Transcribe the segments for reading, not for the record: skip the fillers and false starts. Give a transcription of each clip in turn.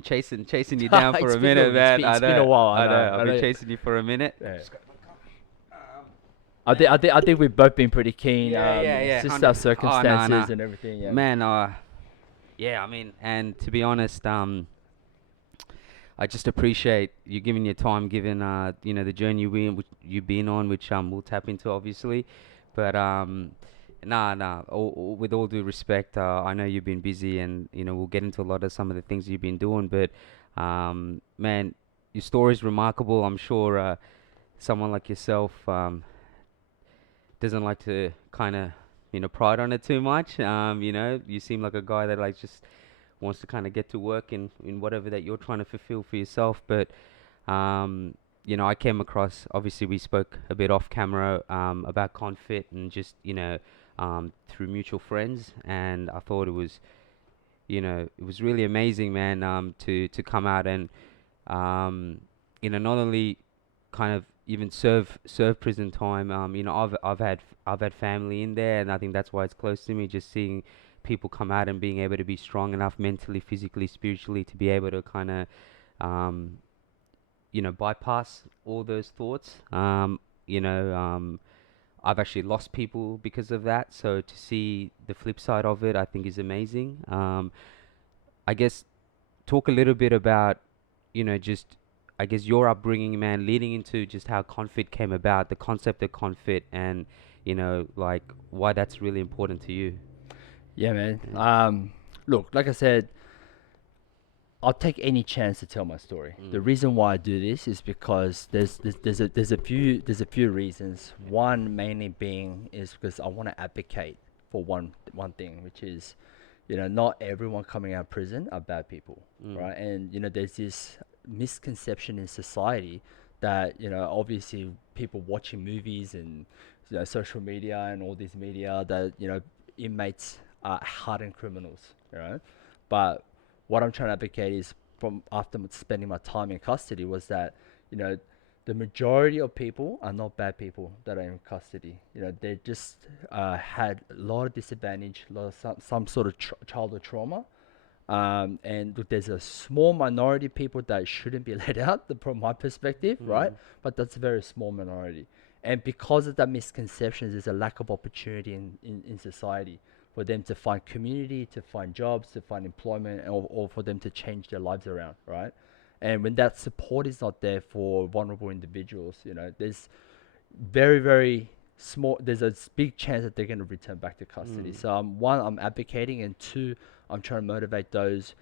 been chasing you down for a minute, man. It's been a while. I know. I've I been know. chasing you for a minute. Yeah. I think we've both been pretty keen. Yeah. It's just our Oh, no, circumstances no. and everything. Yeah. Man, yeah, I mean, and to be honest, I just appreciate you giving your time, given the journey you've been on, which we'll tap into obviously, but nah. With all due respect, I know you've been busy, and we'll get into a lot of some of the things you've been doing, but man, your story is remarkable. I'm sure someone like yourself doesn't like to kind of pride on it too much. You seem like a guy that like just wants to kind of get to work in whatever that you're trying to fulfill for yourself. But I came across, obviously we spoke a bit off camera about Confit, and just through mutual friends, and I thought it was really amazing, man, to come out and not only kind of even serve prison time. I've had family in there, and I think that's why it's close to me. Just seeing people come out and being able to be strong enough mentally, physically, spiritually to be able to kind of bypass all those thoughts. I've actually lost people because of that. So to see the flip side of it, I think is amazing. I guess talk a little bit about, just I guess your upbringing, man, leading into just how Confit came about, the concept of Confit, and like why that's really important to you. Yeah, man. Yeah. Look, like I said, I'll take any chance to tell my story. The reason why I do this is because there's a few reasons. One mainly being is because I want to advocate for one thing, which is, not everyone coming out of prison are bad people, right? And there's this misconception in society that obviously people watching movies and social media and all these media that inmates are hardened criminals, right? But what I'm trying to advocate is, from after spending my time in custody, was that the majority of people are not bad people that are in custody. They just had a lot of disadvantage, a lot of some sort of childhood trauma. And look, there's a small minority of people that shouldn't be let out, from my perspective, right? But that's a very small minority. And because of that misconception, there's a lack of opportunity in society for them to find community, to find jobs, to find employment, or for them to change their lives around, right? And when that support is not there for vulnerable individuals, there's very, very small, there's a big chance that they're going to return back to custody. So one, I'm advocating, and two, I'm trying to motivate those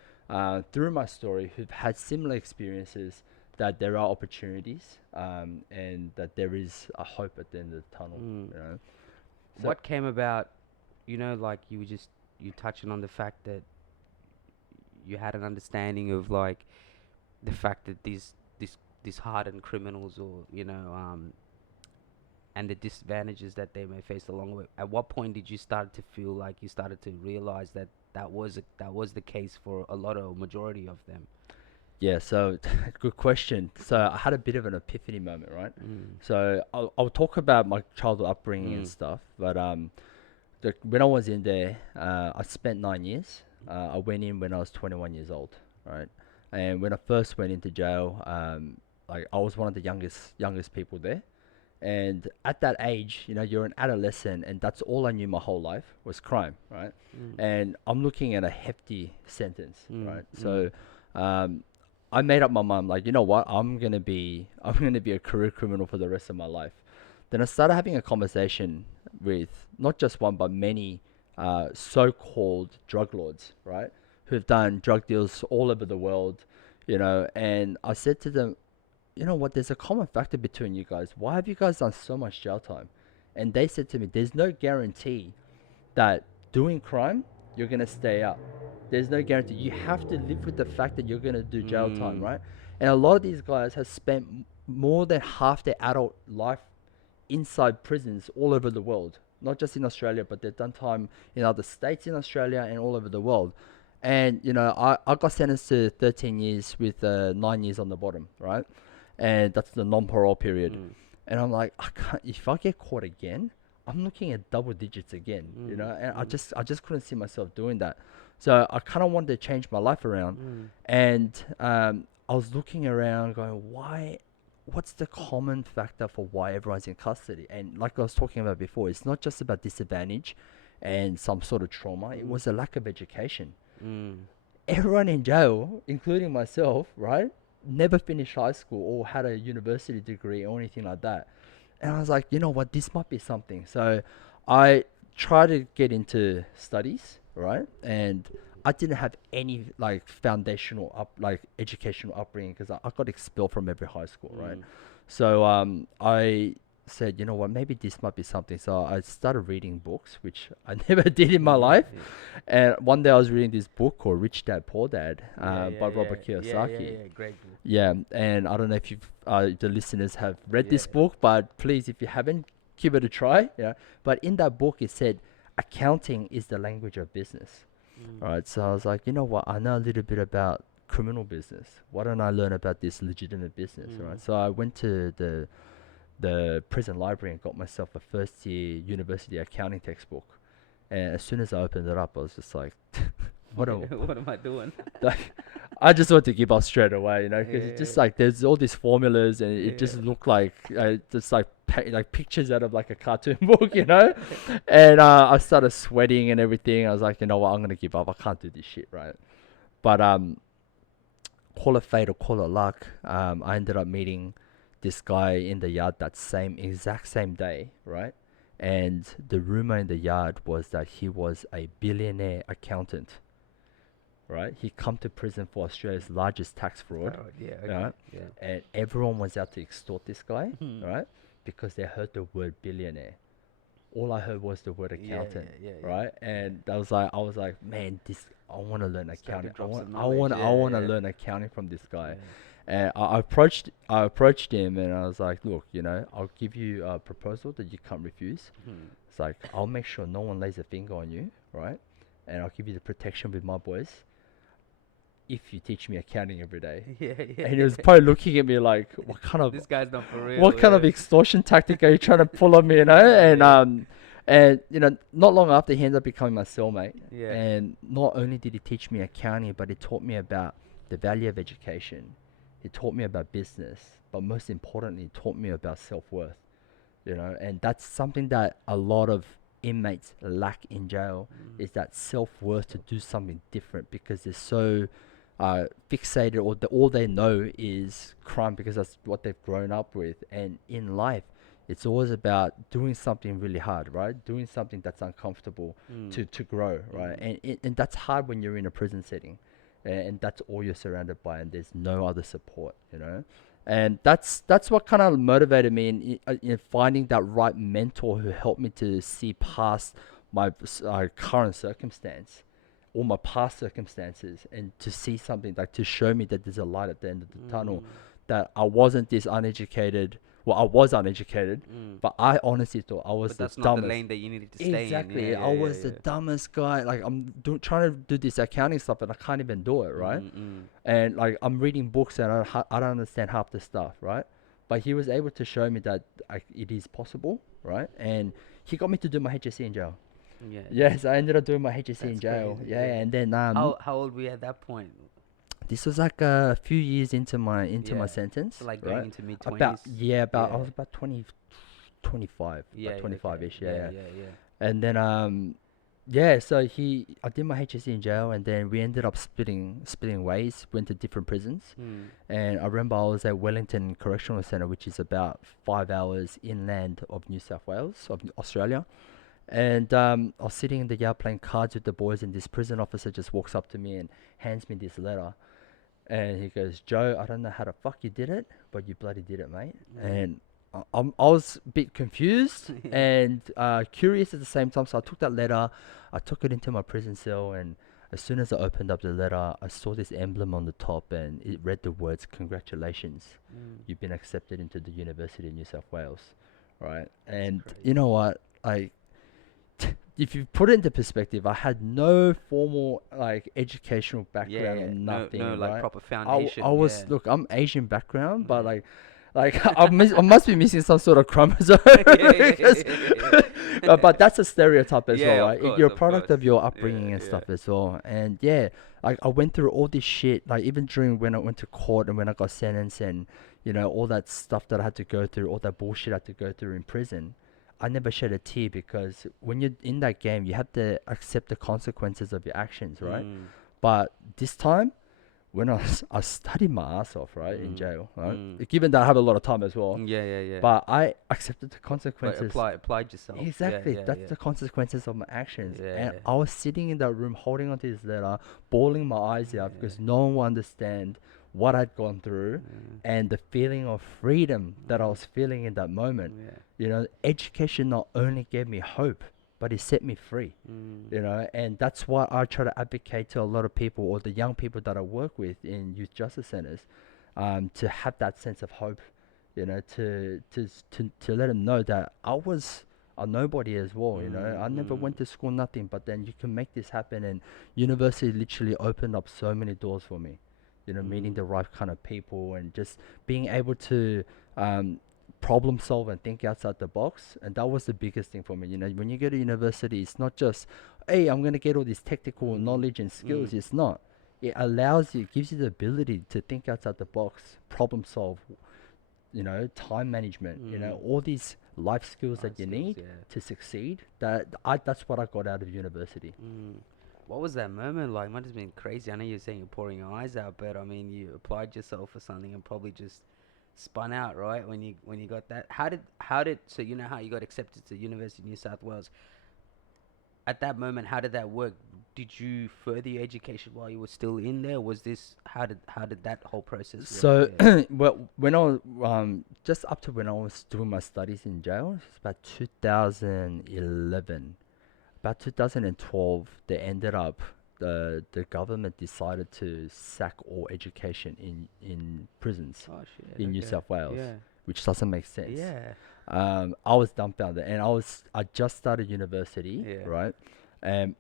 through my story who've had similar experiences, that there are opportunities, and that there is a hope at the end of the tunnel. So What came about, like you touching on the fact that you had an understanding of like the fact that these hardened criminals, or and the disadvantages that they may face along with. At what point did you start to feel like you started to realize that that was the case for a lot of majority of them? yeah, so good question. So I had a bit of an epiphany moment, right? So I'll talk about my childhood upbringing and stuff, but when I was in there, I spent 9 years. I went in when I was 21 years old, right? And when I first went into jail, like I was one of the youngest people there. And at that age, you're an adolescent, and that's all I knew my whole life was crime, right? And I'm looking at a hefty sentence, right? So I made up my mind, like, you know what, I'm gonna be a career criminal for the rest of my life. Then I started having a conversation with not just one but many so-called drug lords, right, who've done drug deals all over the world, and I said to them, you know what, there's a common factor between you guys. Why have you guys done so much jail time? And they said to me, there's no guarantee that doing crime, you're going to stay out. There's no guarantee. You have to live with the fact that you're going to do jail time, right? And a lot of these guys have spent more than half their adult life inside prisons all over the world, not just in Australia, but they've done time in other states in Australia and all over the world. And, I got sentenced to 13 years with 9 years on the bottom, right? And that's the non-parole period. And I'm like, I can't, if I get caught again, I'm looking at double digits again, and I just couldn't see myself doing that. So I kind of wanted to change my life around. Mm. And I was looking around going, why? What's the common factor for why everyone's in custody? And like I was talking about before, it's not just about disadvantage and some sort of trauma. It was a lack of education. Mm. Everyone in jail, including myself, right, never finished high school or had a university degree or anything like that. And I was like, you know what, this might be something. So I tried to get into studies, right? And I didn't have any like foundational like educational upbringing because I got expelled from every high school, right? Mm. So I said, you know what, maybe this might be something. So I started reading books, which I never did in my Yeah, life. yeah. And one day I was reading this book called Rich Dad Poor Dad Yeah, by Robert yeah, Kiyosaki. yeah, great book. Yeah, and I don't know if you've the listeners have read this Yeah. book, but please, if you haven't, give it a try. Yeah, but in that book it said accounting is the language of business. Mm. All right, so I was like, you know what? I know a little bit about criminal business. Why don't I learn about this legitimate business? Right. Mm. So I went to the prison library and got myself a first year university accounting textbook. And as soon as I opened it up, I was just like, what am What am I doing? like, I just want to give up straight away, you know, because it's just Yeah. like there's all these formulas and it just Yeah. looked like just like like pictures out of like a cartoon book, you know. And I started sweating and everything. I was like, you know what, I'm gonna give up. I can't do this shit, right? But call it fate or call it luck. I ended up meeting this guy in the yard that exact same day, right? And the rumor in the yard was that he was a billionaire accountant, right? He come to prison for Australia's largest tax fraud, Oh, yeah. Okay. right? Yeah. And everyone was out to extort this guy, Hmm. right? Because they heard the word billionaire. All I heard was the word Yeah, accountant, yeah, yeah. right? And I was like, man, this I want to learn Started accounting. to drop some I want, knowledge. I want to Yeah, learn accounting from this guy. yeah. And I approached him, and I was like, look, you know, I'll give you a proposal that you can't refuse. Hmm. It's like I'll make sure no one lays a finger on you, right? And I'll give you the protection with my boys if you teach me accounting every day. Yeah, yeah. And he was probably looking at me like, what kind of This guy's not for real. what kind of yeah. extortion tactic are you trying to pull on me, you know? And Yeah. and you know, not long after he ended up becoming my cellmate. Yeah. And not only did he teach me accounting, but he taught me about the value of education. He taught me about business, but most importantly, he taught me about self-worth. You know, and that's something that a lot of inmates lack in jail Mm. is that self-worth to do something different because they're so fixated or all they know is crime because that's what they've grown up with. And in life, it's always about doing something really hard, right? Doing something that's uncomfortable Mm. to grow, right? And that's hard when you're in a prison setting, and that's all you're surrounded by, and there's no other support, you know. And that's what kind of motivated me in finding that right mentor who helped me to see past my current circumstance all my past circumstances and to see something like to show me that there's a light at the end of the tunnel, Mm. that I wasn't this uneducated. Well, I was uneducated, Mm. but I honestly thought I was But the that's not the dumbest. lane that you needed to stay Exactly, in. Yeah, I yeah, was yeah, the dumbest guy. Like trying to do this accounting stuff and I can't even do it, right? Mm. And like I'm reading books and I don't understand half the stuff, right? But he was able to show me that it is possible, right? And he got me to do my HSC in jail. Yeah. Yes, I ended up doing my HSC in That's jail. crazy, Yeah, yeah. and then How old were you at that point? this was like a few years into my Yeah. sentence, So like going right? into mid-20s? About I Yeah. was about 20, 25, Yeah, about 25ish, okay. yeah. Yeah. And then yeah, so I did my HSC in jail, and then we ended up splitting ways, went to different prisons. Mm. And I remember I was at Wellington Correctional Centre, which is about 5 hours inland of New South Wales, of Australia. And I was sitting in the yard playing cards with the boys, and this prison officer just walks up to me and hands me this letter. And he goes, Joe, I don't know how the fuck you did it, but you bloody did it, mate. And I was a bit confused and curious at the same time. So I took that letter, I took it into my prison cell, and as soon as I opened up the letter, I saw this emblem on the top, and it read the words, "Congratulations, you've been accepted into the University of New South Wales." Right? And you know what? If you put it into perspective, I had no formal like educational background or nothing. No, like right? proper foundation. I was yeah. look, I'm Asian background, but Yeah. like I must be missing some sort of chromosome. Yeah, because But that's a stereotype as Yeah, well, of right? course, You're a of product course. of your Yeah, upbringing and yeah. stuff as well. And yeah, like I went through all this shit, like even during when I went to court and when I got sentenced and, you know, all that stuff that I had to go through, all that bullshit I had to go through in prison. I never shed a tear because when you're in that game, you have to accept the consequences of your actions, right? Mm, But this time, when I studied my ass off, right, in mm, jail, right? mm. Given that I have a lot of time as well, Yeah, yeah, yeah. but I accepted the But consequences. applied yourself. Yeah, Exactly, yeah, that's yeah. the consequences of my actions. And Yeah. I was sitting in that room holding onto this letter, bawling my eyes out Yeah. because no one will understand what I'd gone through Yeah. and the feeling of freedom that I Mm, was feeling in that moment. yeah. You know, education not only gave me hope, but it set me free. Mm, You know, and that's why I try to advocate to a lot of people or the young people that I work with in youth justice centers, to have that sense of hope. You know, to let them know that I was a nobody as well. You know, I never mm, went to school, nothing, but then you can make this happen. And university literally opened up so many doors for me. You know, meeting mm, the right kind of people and just being able to um, problem solve and think outside the box. And that was the biggest thing for me. You know, when you go to university, it's not just, hey, I'm going to get all this technical mm, knowledge and mm, skills. It's not. It allows you, gives you the ability to think outside the box, problem solve, you know, time management, you know, mm. all these life skills Life that you skills, need yeah. to succeed. That's what I got out of university. Mm. What was that moment like? Might have been crazy. I know you're saying you're pouring your eyes out, but I mean, you applied yourself for something and probably just spun out, right? When you got that, how did so you know how you got accepted to University of New South Wales? At that moment, how did that work? Did you further your education while you were still in there? Was this how did that whole process work? So, Yeah. well, when I was just up to when I was doing my studies in jail, it's about 2011. About 2012, they ended up the government decided to sack all education in prisons Oh shit. in New Okay. South Wales, Yeah. which doesn't make sense. Yeah. I was dumbfounded, and I just started university, Yeah. right?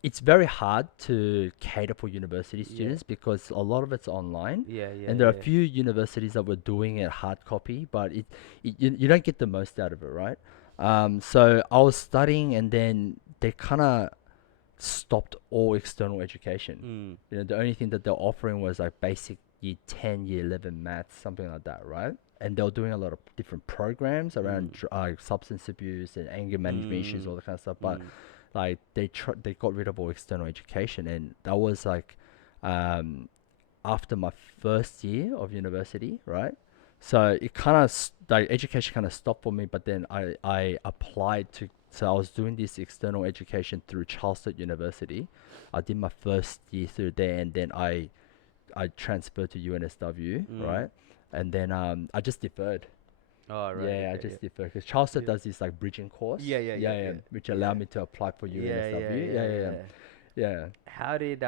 It's very hard to cater for university Yeah. students because a lot of it's online, Yeah. Yeah. and there are a Yeah. few universities that were doing it hard copy, but you don't get the most out of it, right? So I was studying, and then they kind of stopped all external education. Mm. You know, the only thing that they're offering was like basic year 10, year 11 maths, something like that, right? And they were doing a lot of different programs around Mm. substance abuse and anger management issues, all Mm. that kind of stuff. But Mm. like they got rid of all external education, and that was like um, after my first year of university, right? So it kind of like education kind of stopped for me, but then I applied to. So I was doing this external education through Charleston University. I did my first year through there, and then I transferred to UNSW, Mm. right? And then I just deferred. Oh right. Yeah, I Okay. just deferred because Charleston Yeah. does this like bridging course. Yeah. Yeah. Yeah, Yeah. yeah, Yeah. which Yeah. allowed me to apply for Yeah. Yeah. UNSW. Yeah. Yeah, yeah, Yeah. yeah. Yeah. How did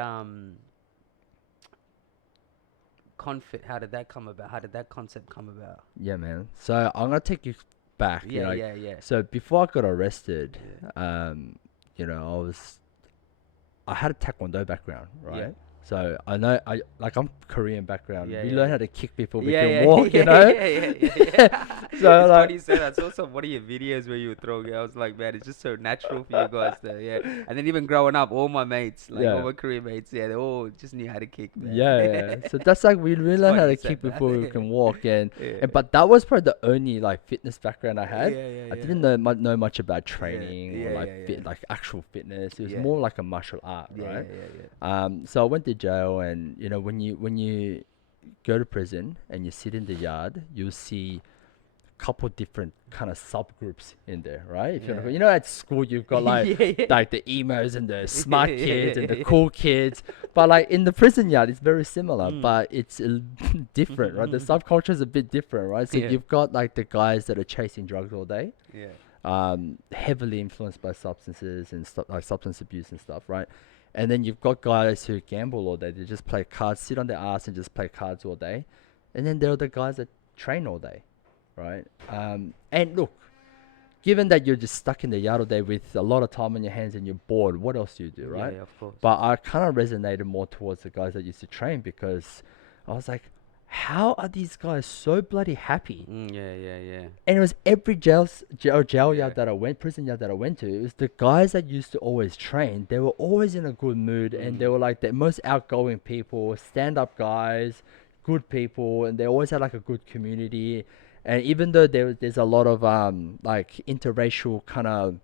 Confit? How did that come about? How did that concept come about? Yeah, man. So I'm gonna take you back. You Yeah. know, Yeah. Yeah. so before I got arrested, Yeah. you know, I had a taekwondo background, Yeah. right? So I know I'm Korean background. Yeah. We Yeah. learn Yeah. how to kick before we Yeah, can yeah, walk, you yeah, know. yeah, yeah, yeah, yeah. So It's like, funny you say that. I saw some one of your videos where you were throwing it. I was like, man, it's just so natural for you guys to, yeah. And then even growing up, all my mates, like all yeah. my Korean mates, yeah, they all just knew how to kick, man. Yeah, yeah. So that's like we It's learn how funny you to said kick that. before we can walk, Yeah, and but that was probably the only like fitness background I had. yeah, yeah, I yeah, didn't know much about yeah, training or yeah, like yeah, yeah, fit like actual fitness. It was yeah, more like a martial art, yeah, right? yeah, yeah, So I went to jail, and you know when you go to prison and you sit in the yard, you'll see couple different kind of subgroups in there, right? If yeah, you know, at school you've got like yeah, yeah, like the emos and the smart yeah, kids yeah, and the yeah. cool kids, but like in the prison yard, it's very similar, Mm. but it's different, right? The subculture is a bit different, right? So Yeah, you've got like the guys that are chasing drugs all day, yeah, heavily influenced by substances and stuff like substance abuse and stuff, right? And then you've got guys who gamble all day. They just play cards, sit on their ass and just play cards all day. And then there are the guys that train all day, right? And look, given that you're just stuck in the yard all day with a lot of time on your hands and you're bored, what else do you do, yeah, right? yeah, of course. But I kind of resonated more towards the guys that used to train because I was like, how are these guys so bloody happy? Yeah, yeah, yeah. And it was every jail Yeah. yard that I went, prison yard that I went to. It was the guys that used to always train. They were always in a good mood, and they were like the most outgoing people, stand-up guys, good people, and they always had like a good community. And even though there's a lot of like interracial kind of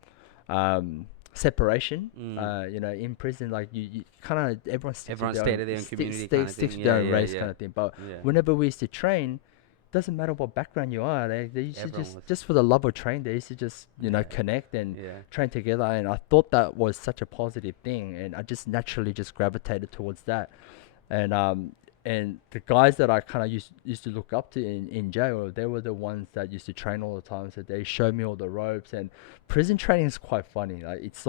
separation, in prison, like you kind of everyone sticks to Everyone their stay own, to their own community kind of sticks thing. to Yeah, their own yeah, race yeah. kind of thing. But Yeah. whenever we used to train, doesn't matter what background you are, they used to Everyone was. just for the love of train, they used to just Yeah. connect and Yeah. train together. And I thought that was such a positive thing, and I just naturally just gravitated towards that. And the guys that I kind of used to look up to in jail, they were the ones that used to train all the time. So they showed me all the ropes. And prison training is quite funny. Like it's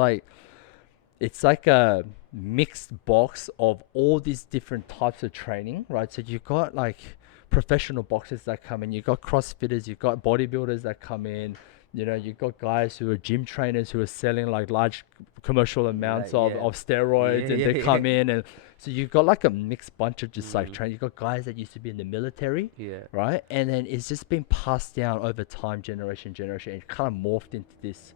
like a mixed box of all these different types of training, right? So you got like professional boxers that come in, you got crossfitters, you got bodybuilders that come in, you got guys who are gym trainers who are selling like large commercial amounts Like, of steroids, yeah, and yeah, they come yeah. in. And so you got like a mixed bunch of just like Mm. training. You got guys that used to be in the military, Yeah. right? And then it's just been passed down over time, generation, and kind of morphed into this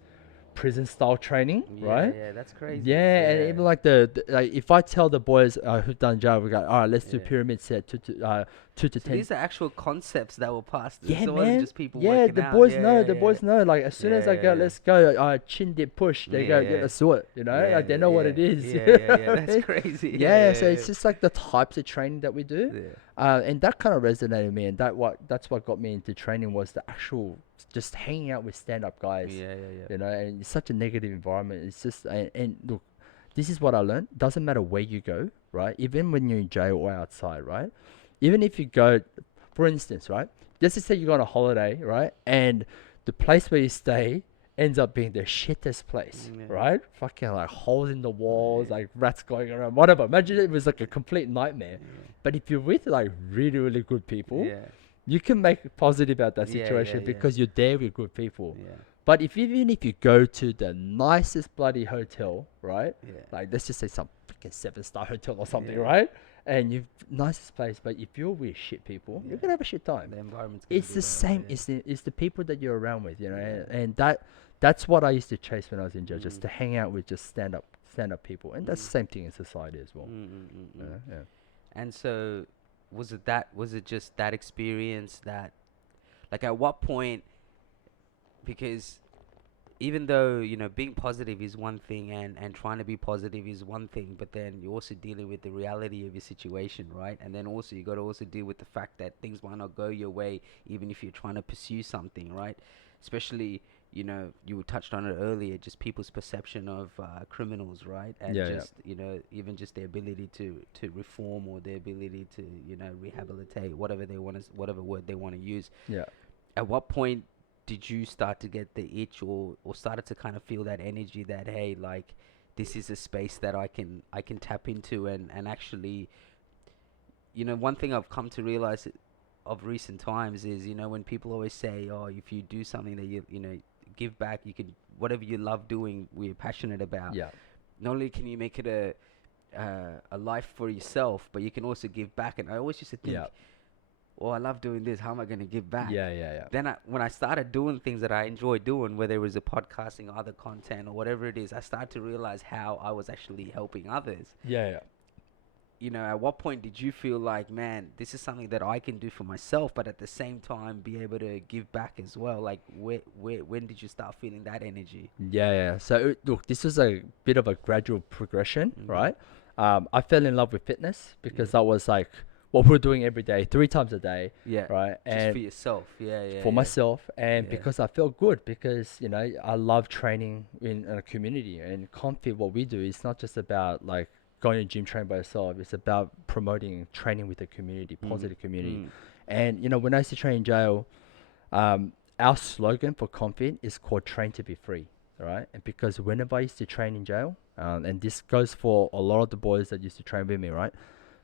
prison style training, Yeah, right? yeah. That's crazy. Yeah, and Yeah. even like the like, if I tell the boys who've done jail, we go, all right, let's do Yeah. pyramid set, 2 to 10. So these are actual concepts that were passed. Yeah, This wasn't man. just people Yeah, working the out. boys Yeah, know. yeah, The yeah. boys know. Like as soon Yeah, as I go, yeah, let's go. Chin dip push. yeah. They go, yeah, Yeah, let's do it. yeah, Like they know what yeah, it is. yeah, yeah, yeah. That's crazy. Yeah, Yeah. So yeah, it's just like the types of training that we do, yeah. and that kind of resonated with me. And that's what got me into training was the actual just hanging out with stand up guys. Yeah, yeah, yeah. And it's such a negative environment. It's just and look, this is what I learned. Doesn't matter where you go, right? Even when you're in jail or outside, right? Even if you go, for instance, right? Let's just say you go on a holiday, right? And the place where you stay ends up being the shittest place, Yeah. right? Fucking like holes in the walls, Yeah. like rats going around, whatever. Imagine it was like a complete nightmare. Yeah. But if you're with like really, really good people, Yeah. you can make it positive about that Yeah, situation yeah, yeah. because you're there with good people. Yeah. But even if you go to the nicest bloody hotel, right? Yeah. Like let's just say some freaking 7-star hotel or something, Yeah. right? And you've nicest place, but if you're with shit people, Yeah. you're gonna have a shit time. The environment's gonna It's be the bad, same. yeah. It's the people that you're around with, Yeah. and that's what I used to chase when I was in jail, just Mm. to hang out with just stand up people, and that's the same thing in society as well. Yeah. And so, was it just that experience that, like, at what point? Because even though being positive is one thing, and trying to be positive is one thing, but then you're also dealing with the reality of your situation, right? And then also you got to also deal with the fact that things might not go your way, even if you're trying to pursue something, right? Especially, you touched on it earlier, just people's perception of criminals, right? And Yeah, just even just their ability to reform, or their ability to rehabilitate, whatever word they want to use. Yeah. At what point did you start to get the itch, or started to kind of feel that energy that, hey, like, this is a space that I can tap into, and actually, one thing I've come to realize of recent times is, when people always say, oh, if you do something that you give back, you can, whatever you love doing, we're passionate about. Yeah. Not only can you make it a life for yourself, but you can also give back. And I always used to think, Yeah. oh, I love doing this. How am I going to give back? Yeah. Then when I started doing things that I enjoy doing, whether it was a podcasting or other content or whatever it is, I started to realize how I was actually helping others. Yeah. At what point did you feel like, man, this is something that I can do for myself, but at the same time be able to give back as well? Like, when did you start feeling that energy? Yeah. So look, this was a bit of a gradual progression, Mhm. right? I fell in love with fitness because Yeah. that was like what we're doing every day, 3 times a day, Yeah. right? Just And for yourself. Yeah. for myself, and Yeah. because I felt good, because I love training in a community. And Confit, what we do is not just about like going to gym, train by yourself. It's about promoting training with the community, positive community. Mm. And when I used to train in jail, our slogan for Confit is called "Train to be free." Right? And because whenever I used to train in jail, and this goes for a lot of the boys that used to train with me, right?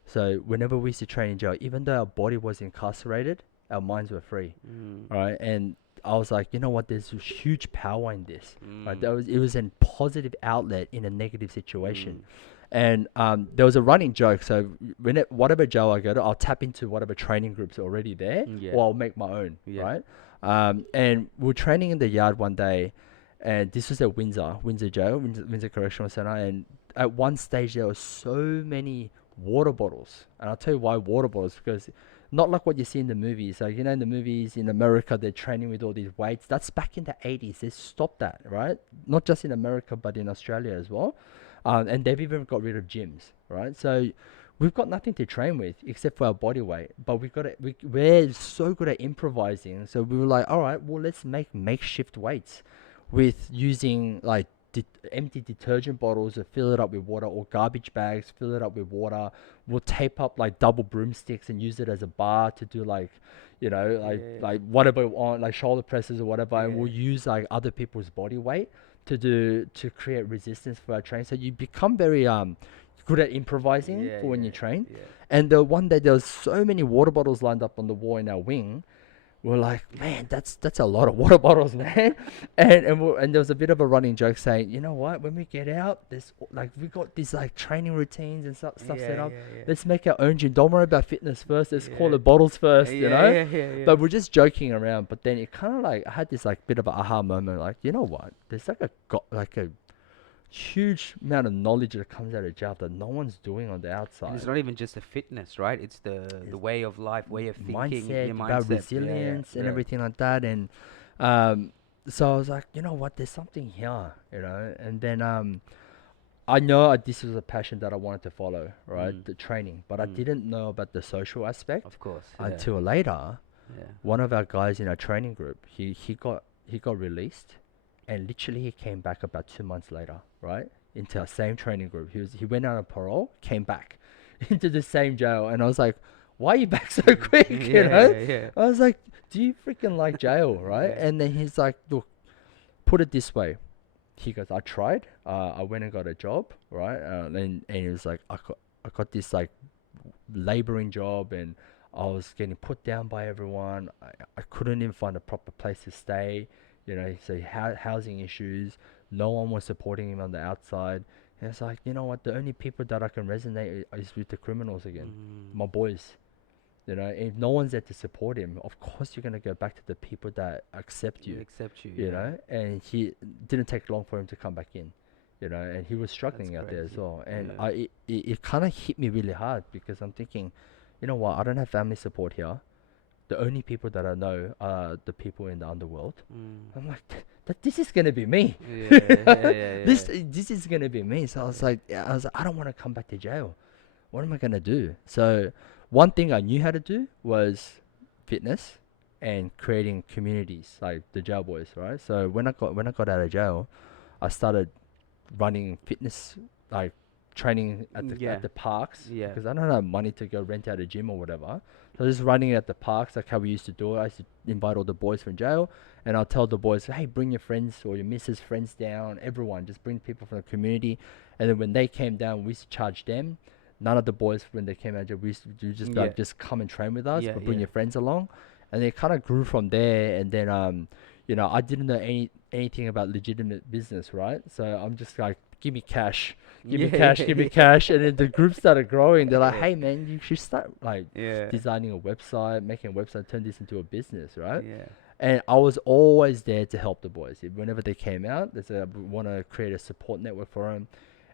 So whenever we used to train in jail, even though our body was incarcerated, our minds were free, Mm. right? And I was like, you know what? There's huge power in this, right? Mm. It was a positive outlet in a negative situation. And there was a running joke. So whatever jail I go to, I'll tap into whatever training groups are already there, Yeah. or I'll make my own, Yeah. right? And we were training in the yard one day, and this was at Windsor Jail, Windsor Correctional Center. And at one stage, there were so many water bottles. And I'll tell you why water bottles, because not like what you see in the movies. Like, in the movies in America, they're training with all these weights. That's back in the 80s. They stopped that, right? Not just in America, but in Australia as well. And they've even got rid of gyms, right? So we've got nothing to train with except for our body weight. But we're so good at improvising. So we were like, all right, well, let's make makeshift weights with using like empty detergent bottles to fill it up with water, or garbage bags, fill it up with water. We'll tape up like double broomsticks and use it as a bar to do like, like whatever on like shoulder presses or whatever. And we'll use like other people's body weight to create resistance for our train. So you become very good at improvising for when you train. Yeah. And the one day there was so many water bottles lined up on the wall in our wing. We're like, man, that's a lot of water bottles, man. And there was a bit of a running joke saying, you know what, when we get out, there's like we got these like training routines and stuff set up. Let's make our own gym. Don't worry about fitness first. Let's call it bottles first, you know. But we're just joking around. But then it kind of like I had this like bit of an aha moment, like, you know what? There's like a huge amount of knowledge that comes out of jail that no one's doing on the outside. And it's not even just the fitness, right? It's the way of life, way of thinking, mindset, your mindset, about resilience and everything like that. And so I was like, you know what, there's something here, you know. And then I know this was a passion that I wanted to follow, right? The training, but I didn't know about the social aspect, of course, until later. One of our guys in our training group, he got released, and literally he came back about 2 months later, right, into our same training group. He went out on parole, came back into the same jail, and I was like, why are you back so quick? You know? I was like, do you freaking like jail, right? And then he's like, look, put it this way. He goes, I tried. I went and got a job, right? And he was like, I got this like laboring job, and I was getting put down by everyone. I couldn't even find a proper place to stay. You know, so housing issues. No one was supporting him on the outside. And it's like, you know what? The only people that I can resonate is with the criminals again, my boys. You know, if no one's there to support him, of course you're gonna go back to the people that accept you. You know, and he didn't take long for him to come back in. You know, and he was struggling out there as well. And it kind of hit me really hard, because I'm thinking, you know what? I don't have family support here. The only people that I know are the people in the underworld. I'm like, this is gonna be me. This is gonna be me. So I was like, I don't want to come back to jail. What am I gonna do? So one thing I knew how to do was fitness and creating communities like the jail boys, right? So when I got out of jail, I started running fitness, like training at the parks, because I don't have money to go rent out a gym or whatever. So I was just running it at the parks, like how we used to do it. I used to invite all the boys from jail, and I'll tell the boys, hey, bring your friends or your missus' friends down, everyone, just bring people from the community. And then when they came down, we used to charge them. None of the boys, when they came out, we used to do just come and train with us, but bring your friends along. And it kind of grew from there. And then, I didn't know anything about legitimate business, right? So I'm just like, give me cash, give me cash. And then the group started growing. They're like, hey man, you should start like designing a website, making a website, turn this into a business, right? And I was always there to help the boys. Whenever they came out, they said, I want to create a support network for them.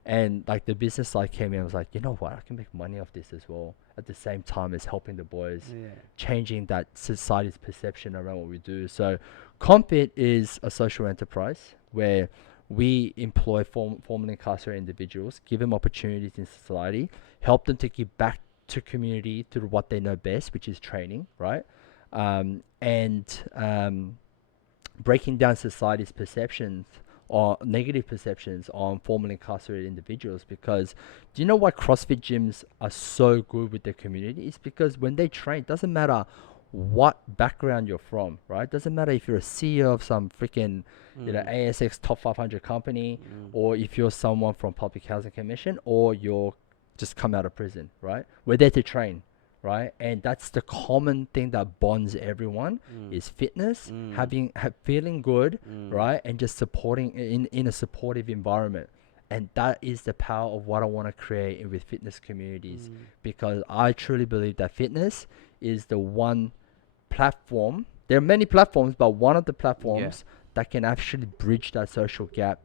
And like the business side came in, I was like, you know what, I can make money off this as well, at the same time as helping the boys, changing that society's perception around what we do. So Confit is a social enterprise where we employ formerly incarcerated individuals, give them opportunities in society, help them to give back to community through what they know best, which is training, right? And breaking down society's perceptions or negative perceptions on formerly incarcerated individuals. Because do you know why CrossFit gyms are so good with their community? It's because when they train, it doesn't matter what background you're from, right? Doesn't matter if you're a CEO of some freaking ASX top 500 company, or if you're someone from Public Housing Commission, or you're just come out of prison, right? We're there to train, right? And that's the common thing that bonds everyone is fitness, feeling good, right? And just supporting in a supportive environment. And that is the power of what I want to create with fitness communities, Mm. because I truly believe that fitness is the one platform. There are many platforms, but one of the platforms that can actually bridge that social gap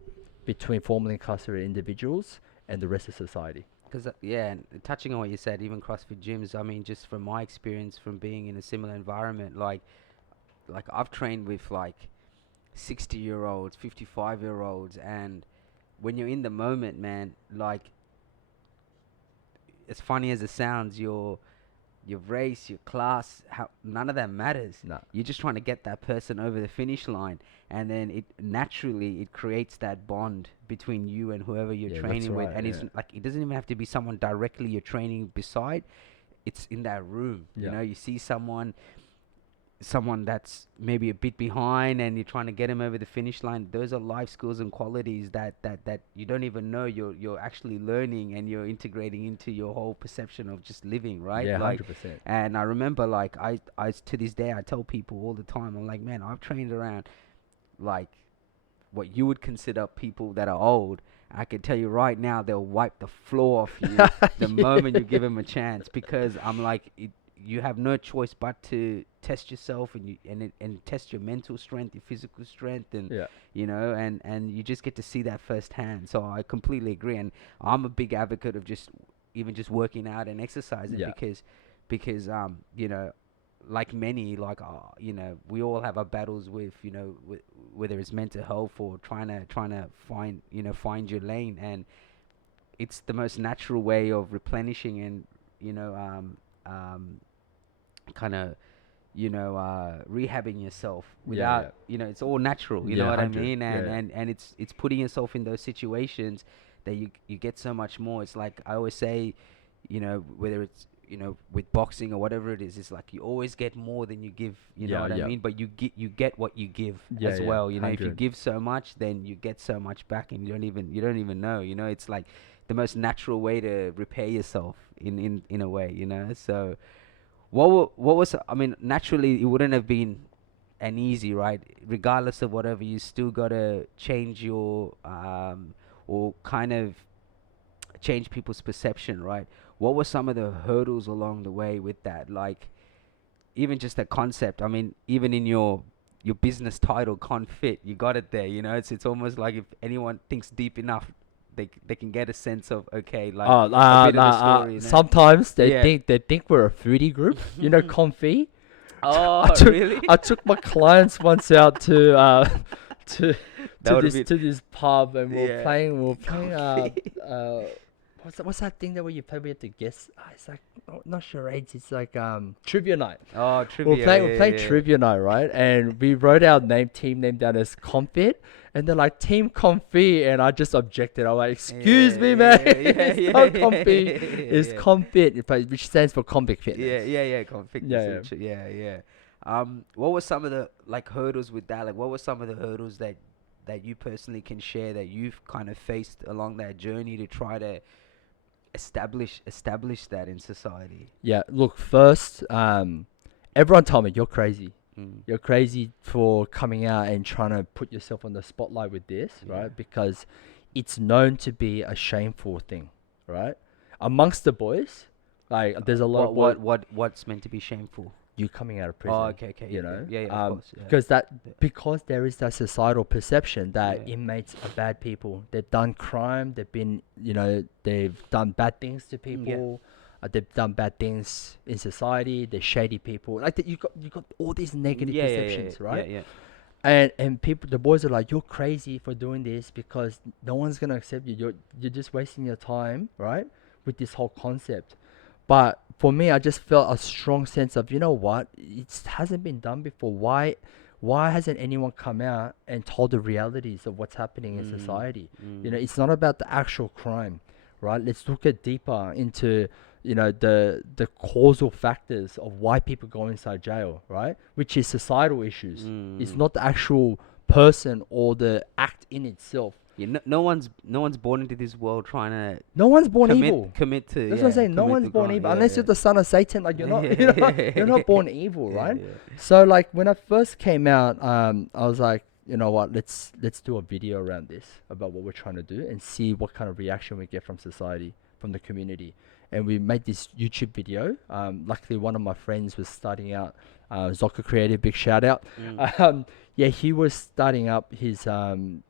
between formerly incarcerated individuals and the rest of society. Because yeah, and touching on what you said, even CrossFit gyms. I mean, just from my experience from being in a similar environment, like I've trained with like 60-year-olds, 55-year-olds, and when you're in the moment, man, like as funny as it sounds, your race, your class, how none of that matters. No. You're just trying to get that person over the finish line, and then it naturally it creates that bond between you and whoever you're Yeah, that's training with, right. and it's Yeah. like it doesn't even have to be someone directly you're training beside. It's in that room. You Yeah. know, you see someone that's maybe a bit behind and you're trying to get him over the finish line. Those are life skills and qualities that you don't even know you're actually learning, and you're integrating into your whole perception of just living, right? Yeah, Like, 100%. and I remember, like, I to this day I tell people all the time, I'm like, man, I've trained around like what you would consider people that are old. I can tell you right now, they'll wipe the floor off you the moment you give them a chance, because I'm like, you have no choice but to test yourself, and test your mental strength, your physical strength, and Yeah. and you just get to see that firsthand. So I completely agree, and I'm a big advocate of just even just working out and exercising, Yeah. because like many, like we all have our battles with whether it's mental health or trying to find your lane, and it's the most natural way of replenishing and you know kind of rehabbing yourself Yeah. without it's all natural, you know Yeah, what I 100. mean, and Yeah. and it's putting yourself in those situations that you get so much more. It's like I always say, whether it's with boxing or whatever it is, it's like you always get more than you give, you know Yeah, what I yeah. mean, but you get what you give Yeah, as yeah, well. If you 100. give so much, then you get so much back, and you don't even know. It's like the most natural way to repair yourself in a way. So what was, I mean, naturally it wouldn't have been an easy, right? Regardless of whatever, you still gotta change your or kind of change people's perception, right? What were some of the hurdles along the way with that? Like, even just that concept. I mean, even in your business title, Confit, you got it there. It's almost like if anyone thinks deep enough, they can get a sense of, okay, like a bit of the story. Sometimes they Yeah. think we're a foodie group. Confit. Oh, I took really? I took my clients once out to to That would have been. to this pub, and Yeah. we were playing Confit. what's that thing that when you play we have to guess, it's like not charades, it's like trivia night. Oh, trivia. We're playing trivia night, right? And we wrote our team name down as Confit, and they're like Team Confit, and I just objected. I'm like, excuse me, man, it's not Confit, it's Confit, which stands for Convict Fitness. Yeah. Conflict. Yeah, Yeah. What were some of the like hurdles with that? Like, what were some of the hurdles that you personally can share that you've kind of faced along that journey to try to establish that in society? Yeah. Look, first, everyone told me you're crazy. Mm. You're crazy for coming out and trying to put yourself on the spotlight with this, Yeah. right? Because it's known to be a shameful thing, right? Amongst the boys, like there's a lot of boys. What's meant to be shameful? You coming out of prison. Oh, okay. Yeah, of course. Yeah. Because there is that societal perception that Yeah. inmates are bad people. They've done crime. They've been, they've done bad things to people. They've done bad things in society. They're shady people. Like that, you got all these negative perceptions, right? Yeah. And people, the boys are like, you're crazy for doing this because no one's gonna accept you. You're just wasting your time, right? With this whole concept. But for me, I just felt a strong sense of, you know what? It hasn't been done before. Why hasn't anyone come out and told the realities of what's happening in society? It's not about the actual crime, right? Let's look at deeper into, the causal factors of why people go inside jail, right? Which is societal issues. It's not the actual person or the act in itself. Yeah, no one's born into this world trying to No one's born evil. commit to. That's what I'm saying. No one's born evil unless you're the son of Satan. Like you're not, you're not born evil, right? Yeah. So like when I first came out, I was like, you know what, let's do a video around this about what we're trying to do and see what kind of reaction we get from society, from the community. And we made this YouTube video. Luckily, one of my friends was starting out, Zoka Creative, big shout out. Yeah, he was starting up his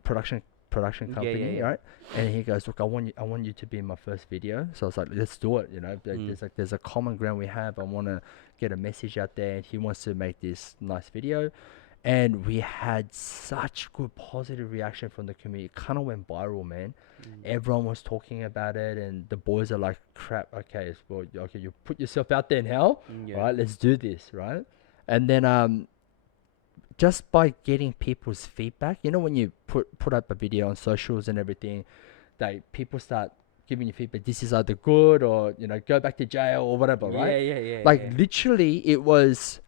production Yeah, company, yeah. right? And he goes, look, I want you to be in my first video. So I was like, let's do it. You know, there's a common ground we have. I want to get a message out there, and he wants to make this nice video. And we had such good positive reaction from the community. It kind of went viral, man. Everyone was talking about it, and the boys are like, crap, okay, well, okay, you put yourself out there now, Yeah. right? Let's do this, right? And then just by getting people's feedback, you know, when you put up a video on socials and everything, people start giving you feedback. This is either good, or, you know, go back to jail or whatever, right? Yeah. Like literally, it was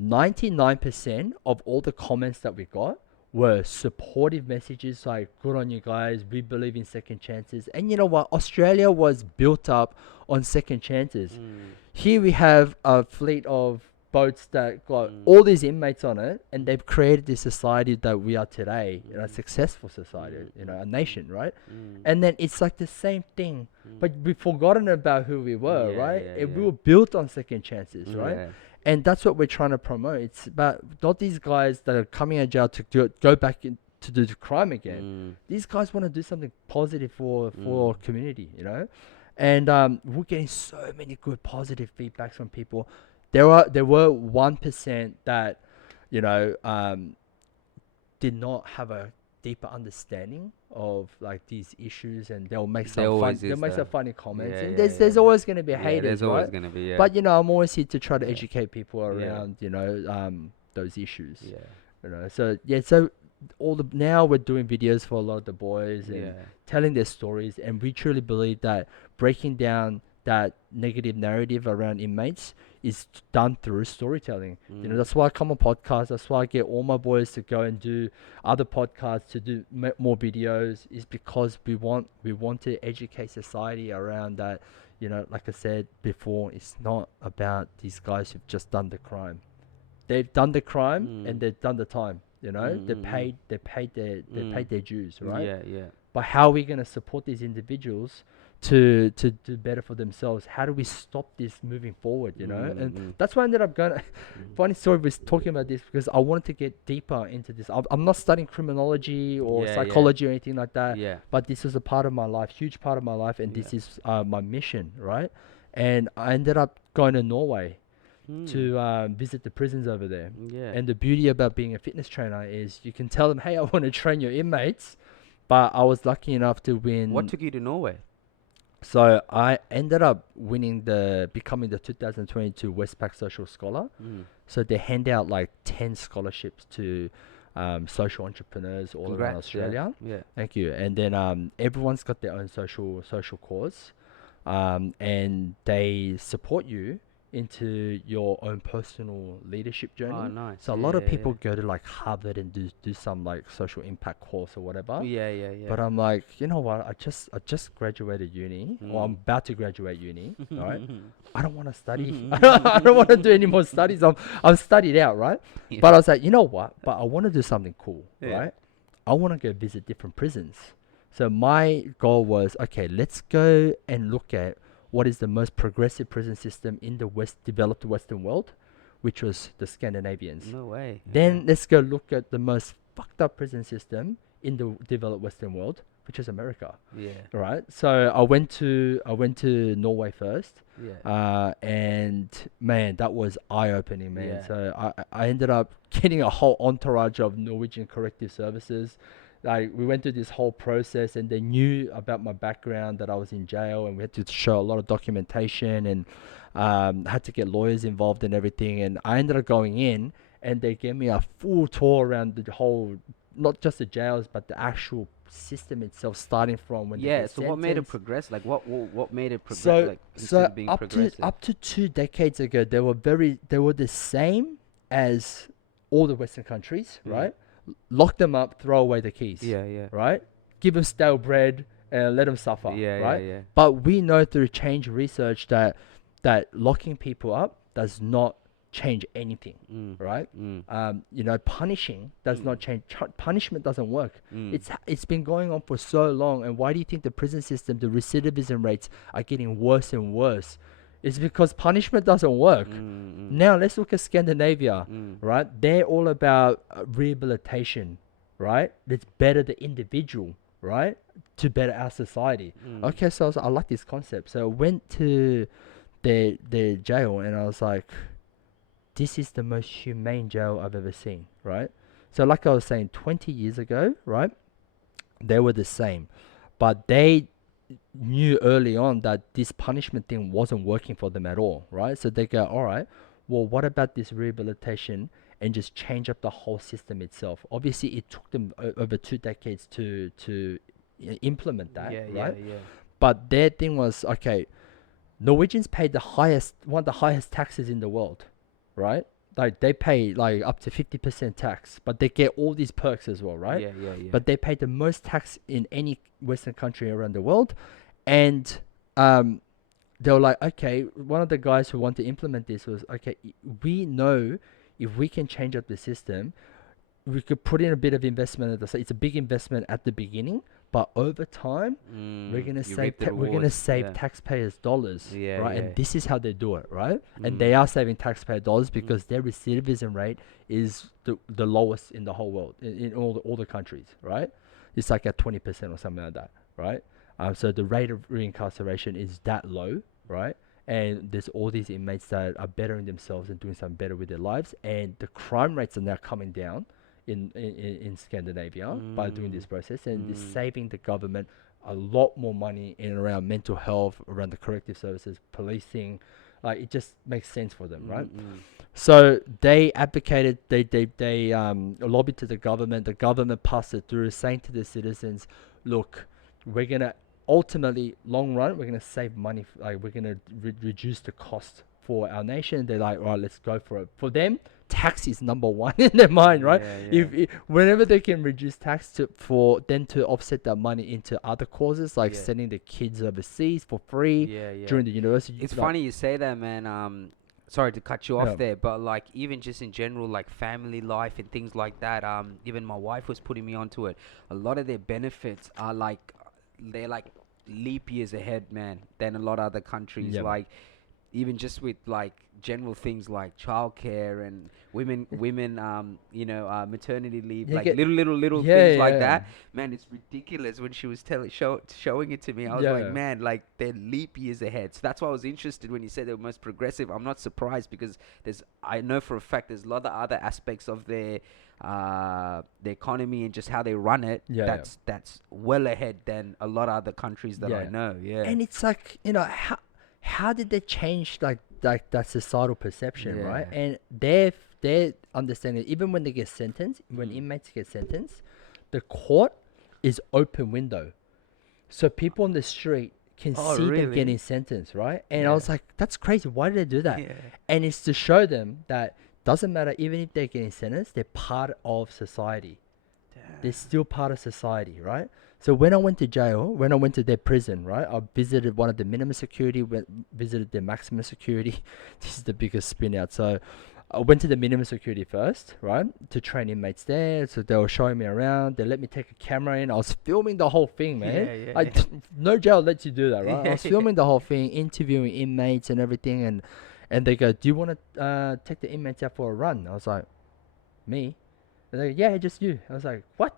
99% of all the comments that we got were supportive messages like, good on you guys, we believe in second chances. And you know what? Australia was built up on second chances. Here we have a fleet of boats that got all these inmates on it, and they've created this society that we are today, a successful society, you know, a nation, right? And then it's like the same thing, but we've forgotten about who we were, right? We were built on second chances, right? Yeah. And that's what we're trying to promote. It's about not these guys that are coming out of jail to go back to do the crime again. These guys want to do something positive for our community, you know. And we're getting so many good positive feedbacks from people. There were 1% that, you know, did not have a deeper understanding of like these issues, and they'll make some funny comments. And there's always going to be haters, there's always right? gonna be, yeah. But you know, I'm always here to try to Yeah. educate people around, you know, those issues. Yeah. You know, so now we're doing videos for a lot of the boys and telling their stories, and we truly believe that breaking down that negative narrative around inmates is done through storytelling. You know, that's why I come on podcasts. That's why I get all my boys to go and do other podcasts, to do more videos, is because we want to educate society around that. You know, like I said before, it's not about these guys who've just done the crime. They've done the crime and they've done the time. You know, they paid their dues, right? Yeah. But how are we going to support these individuals to do better for themselves? How do we stop this moving forward, you know? And that's why I ended up going funny story, was talking about this because I wanted to get deeper into this. I'm not studying criminology or psychology or anything like that, but this is a part of my life, huge part of my life, and this is my mission, right? And I ended up going to Norway to visit the prisons over there. And the beauty about being a fitness trainer is you can tell them, hey, I want to train your inmates. But I was lucky enough to win. What took you to Norway? So I ended up becoming the 2022 Westpac Social Scholar. So they hand out like 10 scholarships to social entrepreneurs all around Australia. Yeah. Thank you. And then everyone's got their own social cause, and they support you into your own personal leadership journey. Oh, nice. So a lot of people go to like Harvard and do some like social impact course or whatever. Yeah. But I'm like, you know what? I just graduated uni, or I'm about to graduate uni, right? I don't want to study. I don't want to do any more studies. I'm studied out, right? But I was like, you know what? But I want to do something cool, right? I want to go visit different prisons. So my goal was, okay, let's go and look at what is the most progressive prison system in the developed Western world, which was the Scandinavians. No way. Then let's go look at the most fucked up prison system in the developed Western world, which is America. Yeah. Right. So I went to Norway first. Yeah. And man, that was eye-opening, man. Yeah. So I ended up getting a whole entourage of Norwegian corrective services. Like, we went through this whole process, and they knew about my background, that I was in jail, and we had to show a lot of documentation, and had to get lawyers involved and everything. And I ended up going in, and they gave me a full tour around the whole, not just the jails, but the actual system itself, starting from when they get So what made it sentenced. progress? Like what made it progress? So, Like instead of being up progressive. to 2 decades ago, they were the same as all the Western countries, right? Lock them up, throw away the keys. Yeah. Right? Give them stale bread and let them suffer. Right? Yeah. But we know through change research that locking people up does not change anything, Mm. right? Mm. You know, punishing does not change. Punishment doesn't work. Mm. It's been going on for so long. And why do you think the prison system, the recidivism rates are getting worse and worse? It's because punishment doesn't work. Now let's look at Scandinavia, right? They're all about rehabilitation, right? Let's better the individual, right, to better our society. Okay, so I like this concept. So I went to their jail, and I was like, this is the most humane jail I've ever seen, right? So like I was saying, 20 years ago, right, they were the same, but they knew early on that this punishment thing wasn't working for them at all, right? So they go, all right, well, what about this rehabilitation, and just change up the whole system itself? Obviously, it took them over 2 decades to implement that, Yeah, right? yeah, yeah. But their thing was, okay, Norwegians paid one of the highest taxes in the world, right? Like they pay like up to 50% tax, but they get all these perks as well, right? Yeah, yeah, yeah. But they pay the most tax in any Western country around the world, and um, they were like, okay, one of the guys who want to implement this was, okay, we know if we can change up the system, we could put in a bit of investment at the it's a big investment at the beginning, but over time we're gonna You save reap the we're gonna rewards. save Yeah. taxpayers dollars, Yeah, right? yeah. And this is how they do it, right? And they are saving taxpayer dollars because their recidivism rate is the lowest in the whole world, in all the countries, right? It's like at 20% or something like that, right? So the rate of reincarceration is that low, right? And there's all these inmates that are bettering themselves and doing something better with their lives, and the crime rates are now coming down in Scandinavia by doing this process, and it's saving the government a lot more money in and around mental health, around the corrective services, policing. Like it just makes sense for them, right? So they advocated, they lobbied to the government. The government passed it through, saying to the citizens, look, we're gonna ultimately long run, we're gonna save money. Like we're gonna reduce the cost for our nation. They're like, all right, let's go for it. For them, tax is number one in their mind, right? Yeah. If whenever they can reduce tax for them to offset that money into other causes, like Yeah. sending the kids overseas for free Yeah. during the university. It's like, funny you say that, man. Sorry to cut you off Yeah. there, but like even just in general, like family life and things like that. Even my wife was putting me onto it. A lot of their benefits are like they're like leap years ahead, man, than a lot of other countries. Yeah. Like even just with like general things like childcare and women maternity leave, You like get- little Yeah, things like yeah. that, man. It's ridiculous. When she was showing it to me, I was like, Yeah. man, like they're leap years ahead. So that's why I was interested when you said they were most progressive. I'm not surprised because I know for a fact there's a lot of other aspects of their economy and just how they run it, Yeah, that's well ahead than a lot of other countries that I Yeah. know. Yeah. And it's like, how did they change like that societal perception, right? Yeah. And their understanding, even when they get sentenced, when Mm. inmates get sentenced, the court is open window, so people on the street can Oh, see them really? getting sentenced, right? And I Yeah. was like, that's crazy. Why did they do that? Yeah. And it's to show them that doesn't matter, even if they're getting sentenced, they're part of society. They're still part of society, right? So when I went to jail, when I went to their prison, right, I visited one of the minimum security, visited their maximum security. This is the biggest spin out. So I went to the minimum security first, right, to train inmates there. So they were showing me around. They let me take a camera in. I was filming the whole thing, man. Yeah. No jail lets you do that, right? I was Yeah. filming the whole thing, interviewing inmates and everything. And they go, do you want to take the inmates out for a run? I was like, me? They're like, yeah, just you. I was like, what?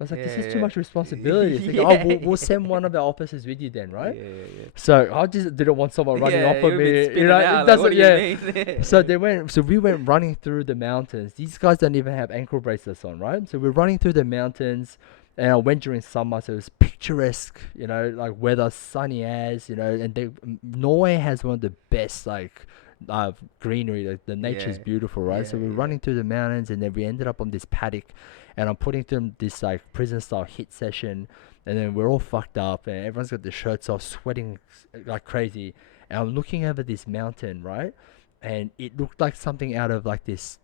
I was like, this is too much responsibility. It's like, oh, we'll send one of our officers with you then, right? Yeah. So I just didn't want someone running Yeah, off of you've been me. spinning It out, like, doesn't, what do yeah. you mean? So we went running through the mountains. These guys don't even have ankle bracelets on, right? So we're running through the mountains, and I went during summer, so it was picturesque, like weather, sunny as, and Norway has one of the best, like, greenery. Like the nature's Yeah. beautiful, right? So we're Yeah. running through the mountains, and then we ended up on this paddock, and I'm putting them this like prison style hit session, and then we're all fucked up, and everyone's got their shirts off, sweating like crazy, and I'm looking over this mountain, right, and it looked like something out of like this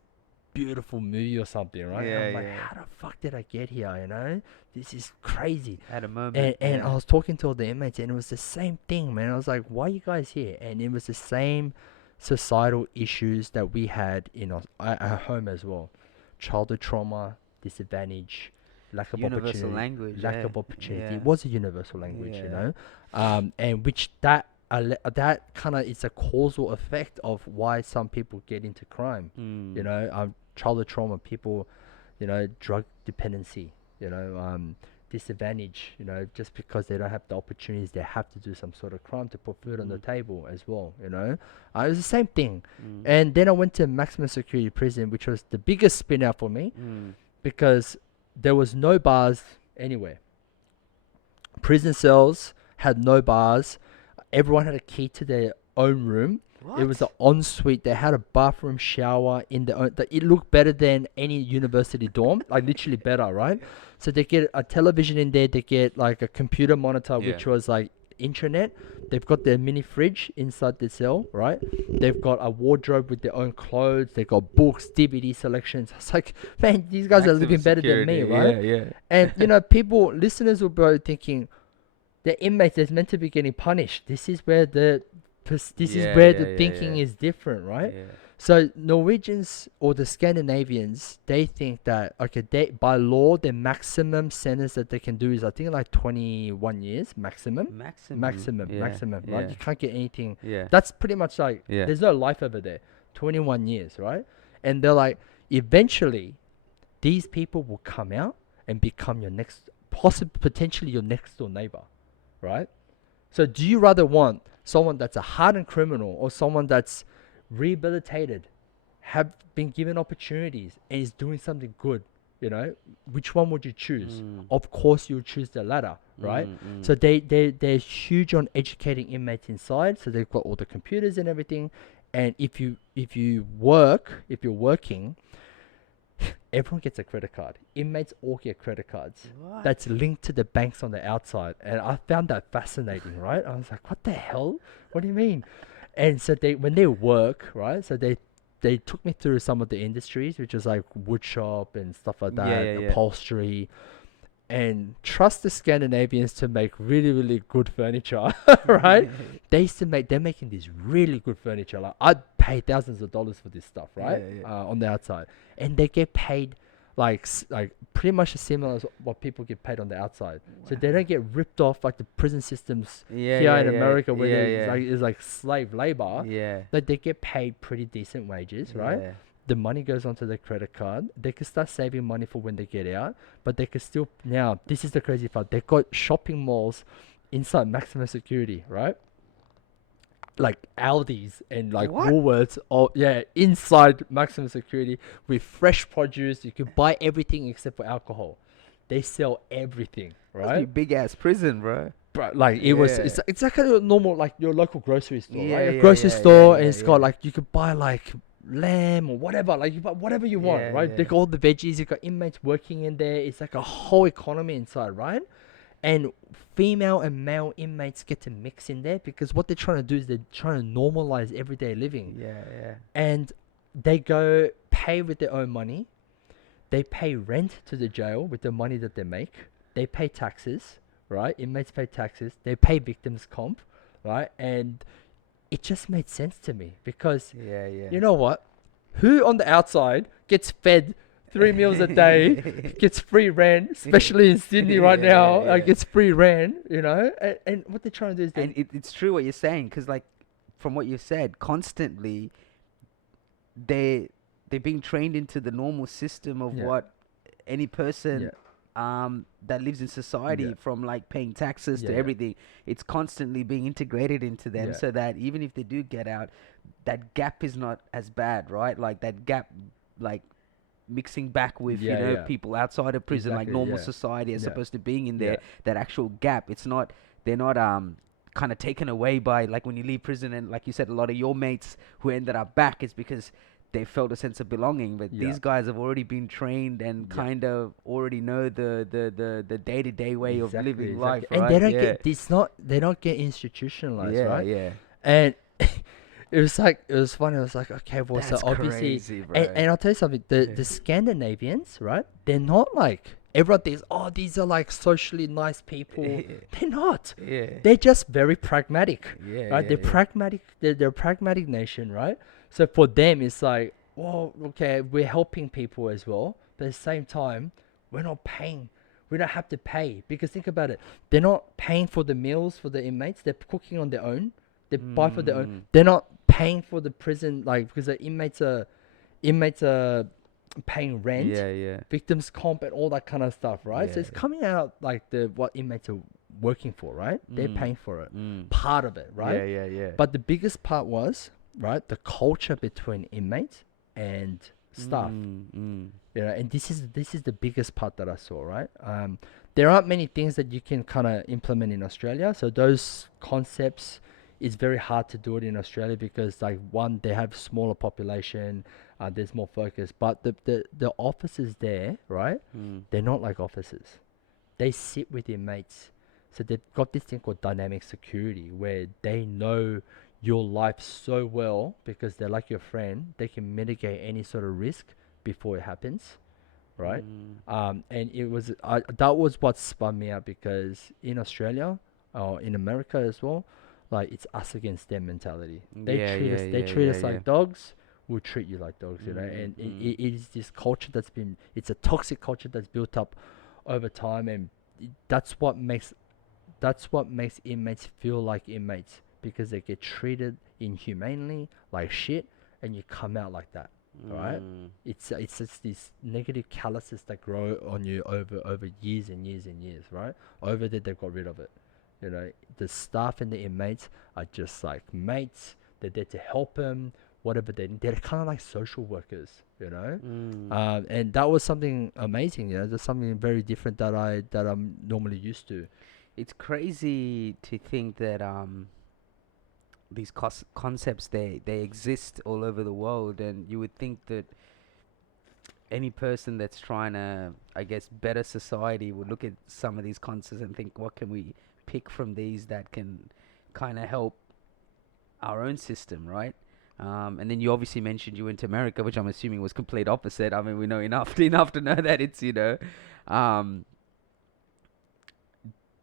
beautiful movie or something, right? And I'm like, Yeah. how the fuck did I get here? This is crazy. At a moment. And yeah. I was talking to all the inmates, and it was the same thing, man. I was like, why are you guys here? And it was the same societal issues that we had in our home as well. Childhood trauma, disadvantage, lack of Universal opportunity, language. lack Yeah. of opportunity. Yeah. It was a universal language, you Yeah. know, and which that kind of is a causal effect of why some people get into crime. You Mm. know, childhood trauma, people, you know, drug dependency, you know, disadvantage, you know, just because they don't have the opportunities, they have to do some sort of crime to put food on the Mm. table as well, you know. It was the same thing. Mm. And then I went to maximum security prison, which was the biggest spin out for me Mm. because there was no bars anywhere. Prison cells had no bars. Everyone had a key to their own room. It was an What? ensuite. They had a bathroom, shower in the own. It looked better than any university dorm, like literally better, right? So they get a television in there. They get like a computer monitor, Yeah. which was like intranet. They've got their mini fridge inside the cell, right? They've got a wardrobe with their own clothes. They've got books, DVD selections. It's like, man, these guys are Maximum living better than me, security. right? Yeah. Yeah. And you know, people, listeners will be thinking, the inmates is meant to be getting punished. This is where the thinking is different, right? Yeah. So Norwegians or the Scandinavians, they think that okay, they by law the maximum sentence that they can do is I think like 21 years maximum. Maximum. Yeah. Maximum, Yeah. right? You can't get anything. Yeah. That's pretty much like Yeah. there's no life over there. 21 years, right? And they're like, eventually, these people will come out and become your potentially your next door neighbor, right? So do you rather want someone that's a hardened criminal or someone that's rehabilitated, have been given opportunities and is doing something good? You know, which one would you choose? Mm. Of course, you'll choose the latter, right? Mm. So they're huge on educating inmates inside. So they've got all the computers and everything. And if you're working, everyone gets a credit card. Inmates all get credit cards. What? That's linked to the banks on the outside. And I found that fascinating, right? I was like, what the hell? What do you mean? And so when they work, right? So they took me through some of the industries, which is like wood shop and stuff like that, Yeah. upholstery. And trust the Scandinavians to make really, really good furniture, right? They're making this really good furniture. Like I'd pay thousands of dollars for this stuff, right? Yeah. On the outside, and they get paid like pretty much similar as what people get paid on the outside. So they don't get ripped off like the prison systems here in America where it's like slave labor. Yeah. Like they get paid pretty decent wages, right? Yeah. The money goes onto their credit card. They can start saving money for when they get out, but they can still now. This is the crazy part. They've got shopping malls inside maximum security, right? Like Aldi's and like What? Woolworths, inside maximum security with fresh produce. You can buy everything except for alcohol. They sell everything, right? Big ass prison, bro. But like it was, Yeah. it's like a normal like your local grocery store, Yeah, right? A yeah, grocery yeah, store, yeah, and yeah, it's got yeah. like you could buy like lamb or whatever, like you buy whatever you want, Yeah, right? yeah. They got all the veggies. You got inmates working in there. It's like a whole economy inside, right? And female and male inmates get to mix in there because what they're trying to do is they're trying to normalize everyday living. Yeah. And they go pay with their own money. They pay rent to the jail with the money that they make. They pay taxes, right? Inmates pay taxes. They pay victims comp, right? And it just made sense to me because Yeah. you know what? Who on the outside gets fed 3 meals a day, gets free rent, especially in Sydney right now, Yeah. gets free rent, you know? And what they're trying to do is And it's true what you're saying, because like from what you said, constantly they're being trained into the normal system of Yeah. what any person Yeah. that lives in society, Yeah. from like paying taxes to Yeah. everything, it's constantly being integrated into them, Yeah. so that even if they do get out, that gap is not as bad, right? Like that gap, like mixing back with Yeah. people outside of prison, like Exactly, normal yeah. society, as Yeah. opposed to being in there. Yeah. That actual gap, they're not kind of taken away by, like when you leave prison, and like you said, a lot of your mates who ended up back is because they felt a sense of belonging. But Yeah. these guys have already been trained and Yeah. kind of already know the day-to-day way of living life, And right? they don't get they don't get institutionalized, right? Yeah. And it was funny. It was like, okay, well, That's so obviously, crazy, bro. and I'll tell you something. The Scandinavians, right? They're not like Everyone thinks, oh, these are like socially nice people. They're not. Yeah. They're just very pragmatic, Yeah, right? yeah, They're yeah. pragmatic. They're a pragmatic nation, right? So for them, it's like, well, okay, we're helping people as well, but at the same time, we're not paying. We don't have to pay because think about it. They're not paying for the meals for the inmates. They're cooking on their own. They buy for their own. Mm. They're not paying for the prison, like because the inmates are paying rent, Yeah, yeah. victims comp, and all that kind of stuff, right? So Yeah, it's yeah. coming out like the what inmates are working for, right? They're Mm. paying for it, Mm. part of it, right? Yeah, yeah, yeah. But the biggest part was right the culture between inmates and staff. Mm. Mm. And this is the biggest part that I saw, right? There aren't many things that you can kind of implement in Australia, so those concepts it's very hard to do it in Australia because like one they have smaller population, there's more focus, but the officers there, right? Mm. They're not like officers. They sit with inmates, so they've got this thing called dynamic security where they know your life so well because they're like your friend. They can mitigate any sort of risk before it happens, right? Mm. And it was that was what spun me out because in Australia or in America as well, like it's us against them mentality. They Yeah, treat us yeah, they yeah, treat yeah, us yeah. like dogs. We'll treat you like dogs, Mm. And Mm. it is this culture that's been it's a toxic culture that's built up over time, and that's what makes inmates feel like inmates because they get treated inhumanely like shit, and you come out like that. Right? Mm. It's just these negative calluses that grow on you over years and years and years, right? Over there they've got rid of it. The staff and the inmates are just like mates. They're there to help them. Whatever they're kind of like social workers. Mm. And that was something amazing. That's something very different that I'm normally used to. It's crazy to think that these concepts they exist all over the world, and you would think that any person that's trying to, I guess, better society would look at some of these concepts and think, what can we pick from these that can kind of help our own system, right? And then you obviously mentioned you went to America, which I'm assuming was complete opposite. I mean, we know enough enough to know that it's um,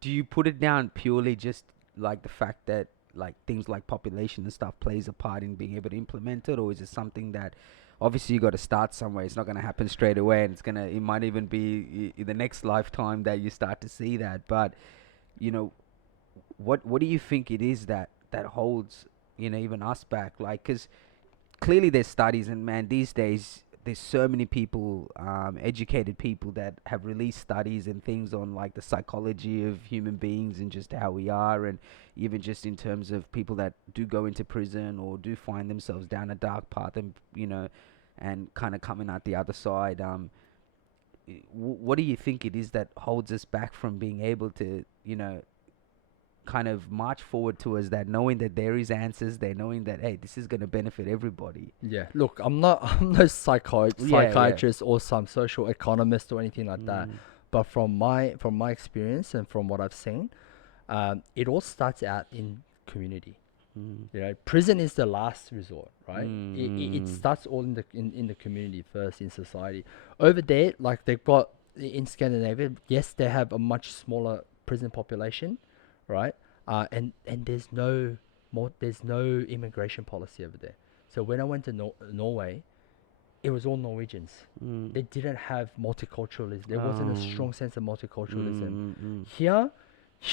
do you put it down purely just like the fact that like things like population and stuff plays a part in being able to implement it, or is it something that obviously you got to start somewhere? It's not going to happen straight away, and it might even be the next lifetime that you start to see that. But you know, what do you think it is that holds even us back? Like, because clearly there's studies, and man, these days there's so many people, educated people that have released studies and things on like the psychology of human beings and just how we are, and even just in terms of people that do go into prison or do find themselves down a dark path, and and kind of coming out the other side. What do you think it is that holds us back from being able to kind of march forward towards that, knowing that there is answers there, knowing that hey, this is going to benefit everybody? Yeah. Look, I'm not I'm no Yeah, yeah. psychiatrist or some social economist or anything like that. Mm. But from my experience and from what I've seen, it all starts out in community. Mm. Prison is the last resort, right? It Mm. starts all in the community first, in society. Over there, like they've got in Scandinavia, yes, they have a much smaller prison population, right? And there's no immigration policy over there. So when I went to Norway, it was all Norwegians. Mm. They didn't have multiculturalism. There wasn't a Um. strong sense of multiculturalism. Mm. Mm. Here,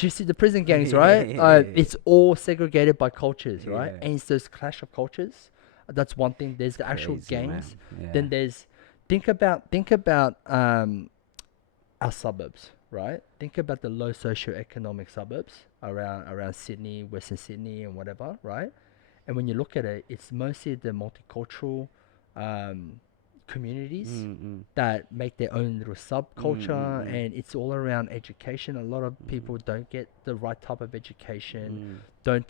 you see the prison gangs, Yeah, right? yeah, It's all segregated by cultures, right? yeah. And it's those clash of cultures. That's one thing. There's the actual Crazy, gangs. man. Yeah. Then there's think about our suburbs, right? Think about the low socioeconomic suburbs around Sydney, Western Sydney, and whatever, right? And when you look at it, it's mostly the multicultural communities Mm. Mm. that make their own little Mm. subculture, Mm. and it's all around education. A lot of people don't get the right type of education, Mm.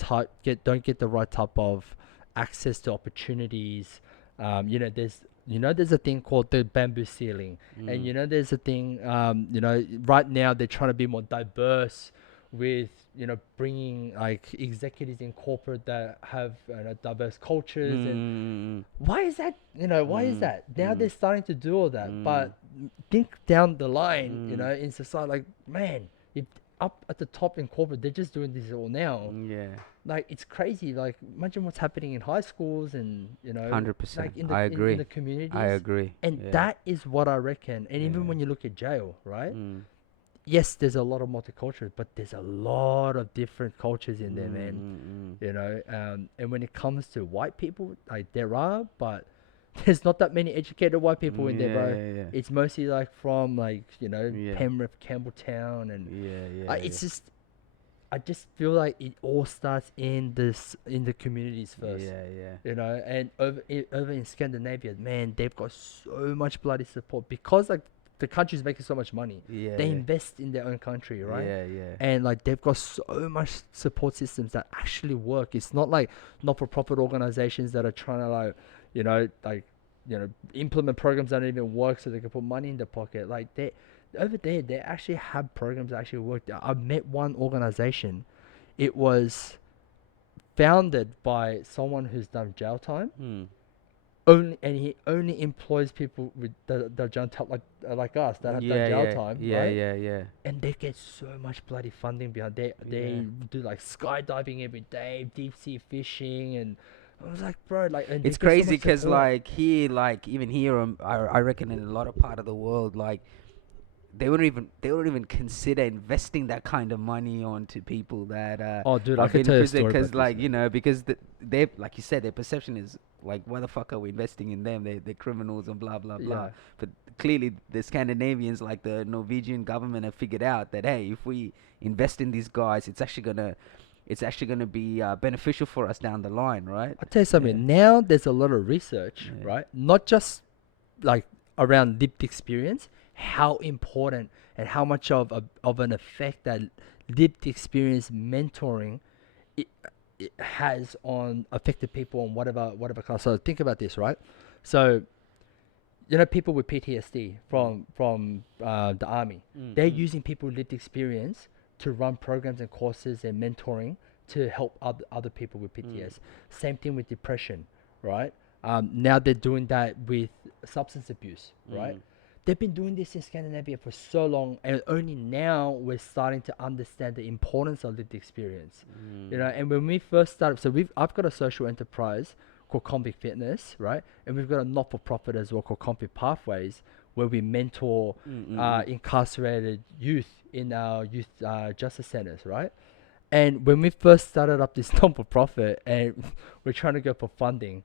don't get the right type of access to opportunities. There's a thing called the bamboo ceiling, and Mm. there's a thing. Right now they're trying to be more diverse with bringing like executives in corporate that have diverse cultures. And why is that? Why is that? Now they're starting to do all that, but think down the line, in society, like, man, if up at the top in corporate, they're just doing this all now. Yeah. Like, it's crazy. Like, imagine what's happening in high schools and 100%. like in I agree. the communities. I agree. And Yeah. that is what I reckon. And even Yeah. when you look at jail, right? Mm. Yes, there's a lot of multicultural, but there's a lot of different cultures in there, man. And when it comes to white people, like, there are, but there's not that many educated white people in there, bro. Yeah. It's mostly like from like Yeah. Penrith, Campbelltown, and Yeah. it's just, I just feel like it all starts in the communities first. Yeah. And over in Scandinavia, man, they've got so much bloody support because like the country's making so much money. Yeah. They invest in their own country, right? Yeah. And like they've got so much support systems that actually work. It's not like not-for-profit organizations that are trying to implement programs that don't even work so they can put money in their pocket. Like they over there, they actually have programs that actually work. I met one organization. It was founded by someone who's done jail time. And he only employs people with the jail time, like us that have done jail time, right? Yeah. And they get so much bloody funding behind. They do like skydiving every day, deep sea fishing, and I was like, bro, like, and It's they get so crazy much because support. like here, like even here, I reckon in a lot of part of the world, like they wouldn't even consider investing that kind of money onto people that Oh, dude, I have could been tell in you a prison story because about like this, man. because they like you said, their perception is like, why the fuck are we investing in them? They're criminals and blah blah blah. Yeah. But clearly the Scandinavians, like the Norwegian government, have figured out that hey, if we invest in these guys, it's actually gonna be beneficial for us down the line, right? I'll tell you something. Now there's a lot of research, Yeah. right? Not just like around lived experience, how important and how much of an effect that lived experience mentoring it, it has on affected people on whatever class. So think about this, right? So people with PTSD from the army, they're using people with lived experience to run programs and courses and mentoring to help other people with PTS. Same thing with depression, right? Now they're doing that with substance abuse, right? They've been doing this in Scandinavia for so long, and only now we're starting to understand the importance of lived experience. And when we first started, so I've got a social enterprise called Convict Fitness, right? And we've got a not-for-profit as well called Confit Pathways, where we mentor incarcerated youth in our youth justice centers, right? And when we first started up this non-for-profit and we're trying to go for funding,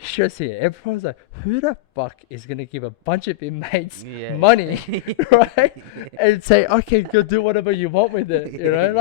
stress here. Everyone's like, who the fuck is gonna give a bunch of inmates money, right? And say, okay, go do whatever you want with it.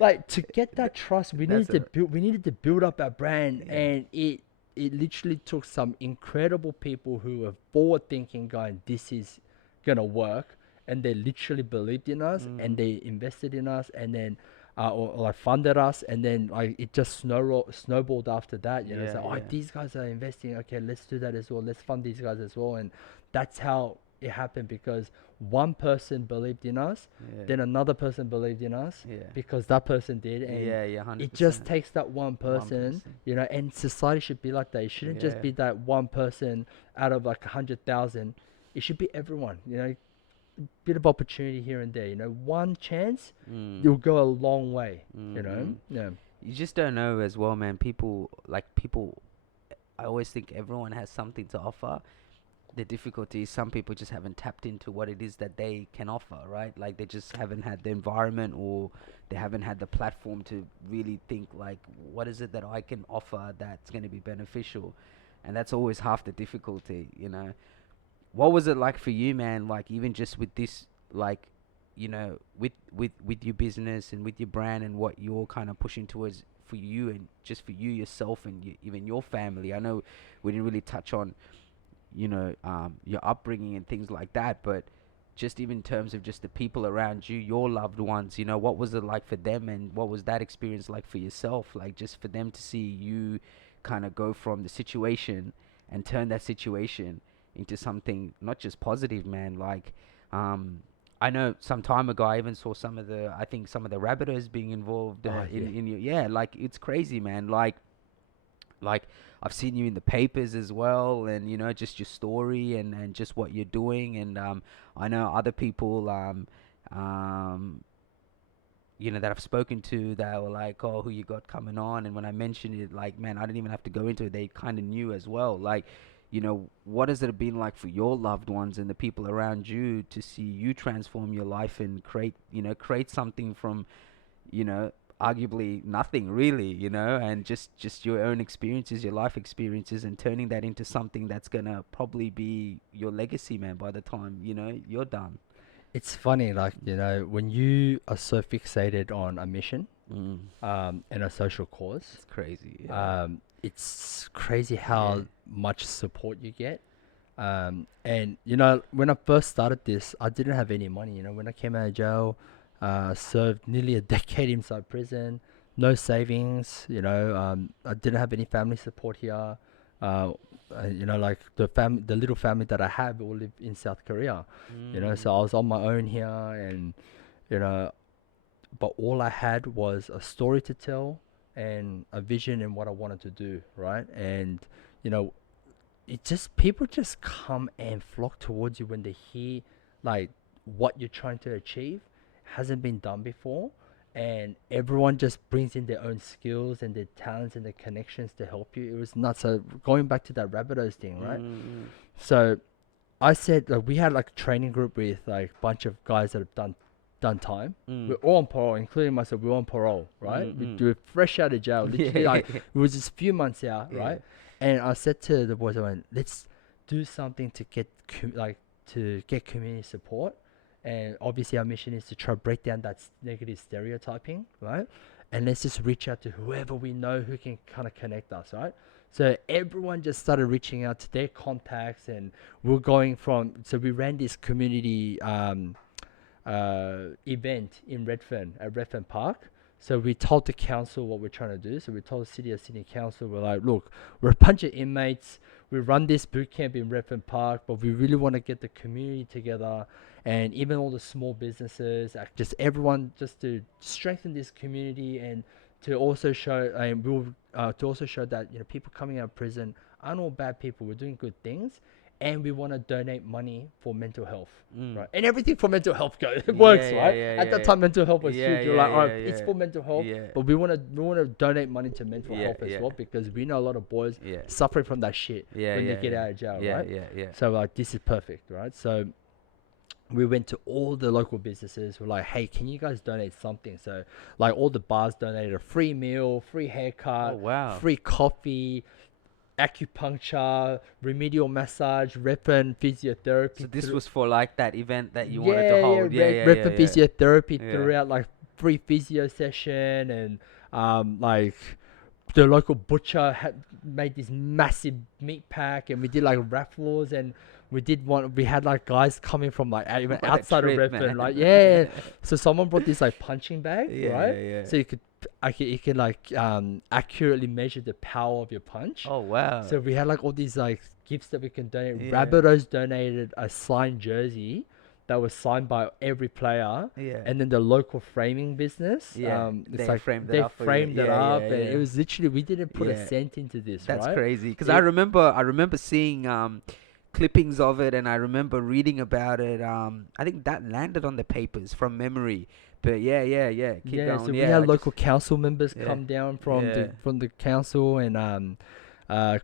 Like to get that trust, we needed to build up our brand, and it literally took some incredible people who were forward thinking, going, this is gonna work, and they literally believed in us, and they invested in us, and then or like funded us, and then like it just snowballed after that. It's like, oh, these guys are investing. Okay, let's do that as well. Let's fund these guys as well, and that's how it happened because one person believed in us, then another person believed in us because that person did, and 100%. it just takes that one person, and society should be like that. It shouldn't just be that one person out of like 100,000. It should be everyone. Bit of opportunity here and there, one chance, you'll go a long way, Yeah. You just don't know as well, man. People, I always think everyone has something to offer. The difficulty is some people just haven't tapped into what it is that they can offer, right? Like they just haven't had the environment, or they haven't had the platform to really think like, what is it that I can offer that's going to be beneficial? And that's always half the difficulty. What was it like for you, man? Like even just with this, like, with your business and with your brand and what you're kind of pushing towards for you and just for you yourself and even your family. I know we didn't really touch on, your upbringing and things like that, but just even in terms of just the people around you, your loved ones, what was it like for them, and what was that experience like for yourself? Like just for them to see you kind of go from the situation and turn that situation into something not just positive, man. Like I I know some time ago I even saw I think some of the rabbiters being involved Oh, yeah. in your, yeah, like it's crazy, man. Like I've seen you in the papers as well, and just your story and just what you're doing, and I know other people um that I've spoken to that were like, oh, who you got coming on, and when I mentioned it, like, man, I didn't even have to go into it. They kind of knew as well. Like, what has it been like for your loved ones and the people around you to see you transform your life and create something from, you know, arguably nothing really, and just your own experiences, your life experiences, and turning that into something that's gonna probably be your legacy, man, by the time, you're done. It's funny, like, when you are so fixated on a mission, Mm. and a social cause, It's crazy, yeah. it's crazy Yeah. how much support you get. And when I first started this, I didn't have any money. When I came out of jail, served nearly a decade inside prison, no savings. I didn't have any family support here. Uh, like the little family that I have all live in South Korea. Mm. So I was on my own here, and you know, but all I had was a story to tell and a vision and what I wanted to do, right? And you know, it just people just come and flock towards you when they hear like what you're trying to achieve hasn't been done before, and everyone just brings in their own skills and their talents and their connections to help you. It was nuts. So going back to that Rabbitohs thing, right? Mm. So I said, like, we had like a training group with like a bunch of guys that have done time. We're Mm. all on parole, including myself. We're on parole, right? Mm. We were fresh out of jail, literally. Yeah. Like it was just a few months out, Yeah. right? And I said to the boys, I went, let's do something to get to get community support. And obviously, our mission is to try to break down that negative stereotyping, right? And let's just reach out to whoever we know who can kind of connect us, right? So everyone just started reaching out to their contacts, and we're going so we ran this community event in Redfern at Redfern Park. So we told the council what we're trying to do. So we told the city of Sydney Council, we're like, look, we're a bunch of inmates. We run this boot camp in Redfern Park, but we really want to get the community together, and even all the small businesses, just everyone, just to strengthen this community, and to also show, and to also show that people coming out of prison aren't all bad people. We're doing good things, and we want to donate money for mental health, Mm. right? And everything for mental health Yeah, works, yeah, right? yeah, At that yeah. time, mental health was Yeah, huge. We're yeah, like, all right, yeah, it's yeah. for mental health, Yeah. but we want to donate money to mental Yeah, health as yeah. well, because we know a lot of boys Yeah. suffering from that shit Yeah, when yeah, they get yeah. out of jail, Yeah, right? yeah, yeah. So like, this is perfect, right? So we went to all the local businesses. We're like, hey, can you guys donate something? So like, all the bars donated a free meal, free Oh, haircut, wow. free coffee, acupuncture, remedial massage, rep and So physiotherapy. this was for like that event that you wanted to Yeah, hold. Yeah, yeah, rep yeah, and yeah. physiotherapy Yeah. throughout, like free physio session, and like the local butcher had made this massive meat pack, and we did like raffles, and we had like guys coming from like even What a outside of trip, Redfern, man. like, yeah. So someone brought this like punching bag, Yeah, right? yeah, yeah. So you could like accurately measure the power of your punch. Oh, wow. So we had like all these like gifts that we can donate. Yeah. Rabbitohs donated a signed jersey that was signed by every player, Yeah. and then the local framing business, Yeah. it's They like framed it they up for you. framed it Yeah, up, yeah, and it yeah. was literally, we didn't put a Yeah. cent into this, That's right? crazy. Because It- I remember seeing clippings of it, and I remember reading about it. I think that landed on the papers from memory. But yeah, yeah, yeah. Keep Yeah, so going. we Yeah, had I just local council members yeah, come down yeah, from the council, and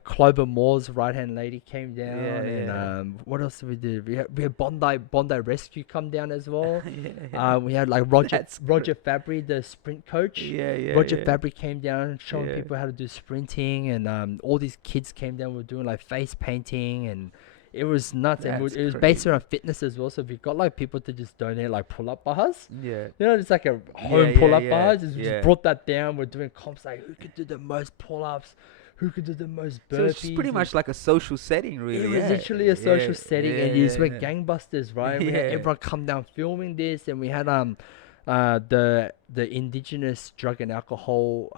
Clover Moore's right hand lady came yeah, down, and yeah. what else did we do? We had Bondi Rescue come down as well. Yeah, yeah. We had like That's Roger Fabry, the sprint coach. yeah, yeah, Roger yeah. Fabry came down showing Yeah. people how to do sprinting, and all these kids came down. We were doing like face painting, and it was nuts. And That's it was based crazy. around fitness as well. So we got like people to just donate like pull up bars. Yeah. Just like a Yeah, home yeah, pull up yeah, bars. We just yeah. brought that down. We're doing comps like who could do the most pull ups, who could do the most burpees. So it's just pretty and much like a social setting, really. it was Yeah. literally a social Yeah, setting, yeah, and you yeah, just went yeah. gangbusters, right? And we had Yeah. everyone come down filming this, and we had the indigenous drug and alcohol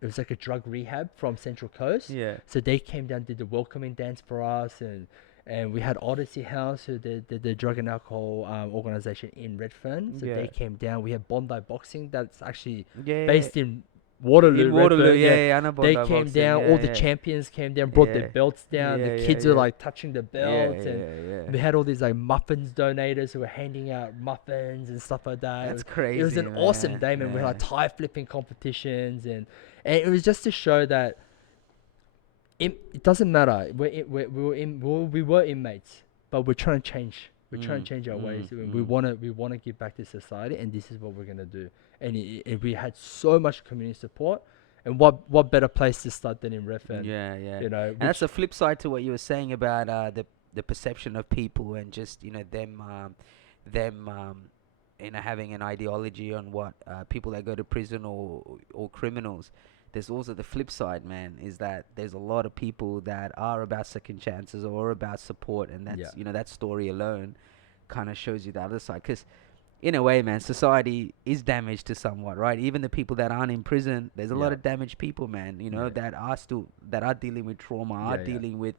it was like a drug rehab from Central Coast. Yeah. So they came down, did the welcoming dance for us, and And we had Odyssey House, who the drug and alcohol organization in Redfern. So Yeah. they came down. We had Bondi Boxing, that's actually Yeah. based in Waterloo, In Waterloo, Redfern. Yeah, yeah, I know they Bondi came Boxing, down. All the yeah, champions came down, brought their yeah, belts down. The yeah, yeah, kids were yeah, like touching the yeah, belts, and yeah, yeah. we had all these like muffins donators who were handing out muffins and stuff like that. That's It was crazy, an awesome man. day, man. We had Yeah. like tie flipping competitions, and it was just to show that it doesn't matter. We were inmates, but we're trying to change. We're trying to change our ways. We wanna give back to society, and this is what we're gonna do. And we had so much community support, and what better place to start than in Redfern? Yeah, yeah. You know, And that's which the flip side to what you were saying about the perception of people and just them having an ideology on what people that go to prison or criminals. There's also the flip side, man, is that there's a lot of people that are about second chances or about support, and that's yeah, that story alone kind of shows you the other side. Because in a way, man, society is damaged to somewhat, right? Even the people that aren't in prison, there's a lot yeah, of damaged people, man. yeah, That are dealing with trauma, are yeah, yeah, dealing with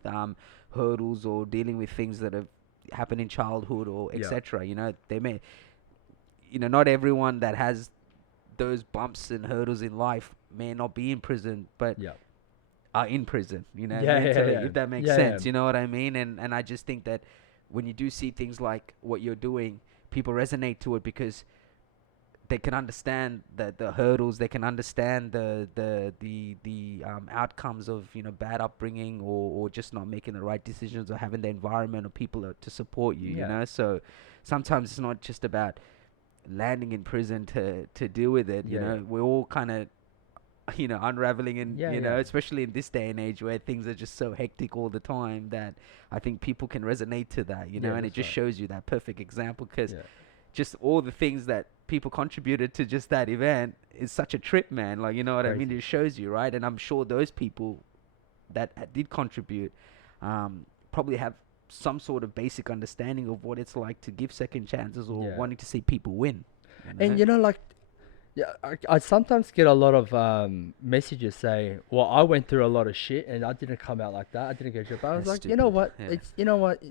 hurdles or dealing with things that have happened in childhood or yeah, etc. They may, not everyone that has those bumps and hurdles in life may not be in prison, but yeah, are in prison, yeah, yeah, mentally, yeah, if that makes yeah, yeah. sense. You know what I mean? And I just think that when you do see things like what you're doing, people resonate to it because they can understand the hurdles, they can understand the outcomes of bad upbringing or just not making the right decisions or having the environment or people to support you. Yeah. So sometimes it's not just about landing in prison to deal with it. Yeah, yeah. We're all kind of unraveling, and Yeah, yeah. especially in this day and age where things are just so hectic all the time, that I think people can resonate to that. Yeah, And it that's just right. shows you that perfect example, because Yeah. just all the things that people contributed to just that event is such a trip, man. Like, you know what I mean? Crazy. It shows you, right? And I'm sure those people that did contribute probably have some sort of basic understanding of what it's like to give second chances or Yeah. wanting to see people win. And like, yeah, I sometimes get a lot of messages saying, "Well, I went through a lot of shit and I didn't come out like that. I didn't get shit." But I was That's like, you know stupid. what? Yeah. It's you know what?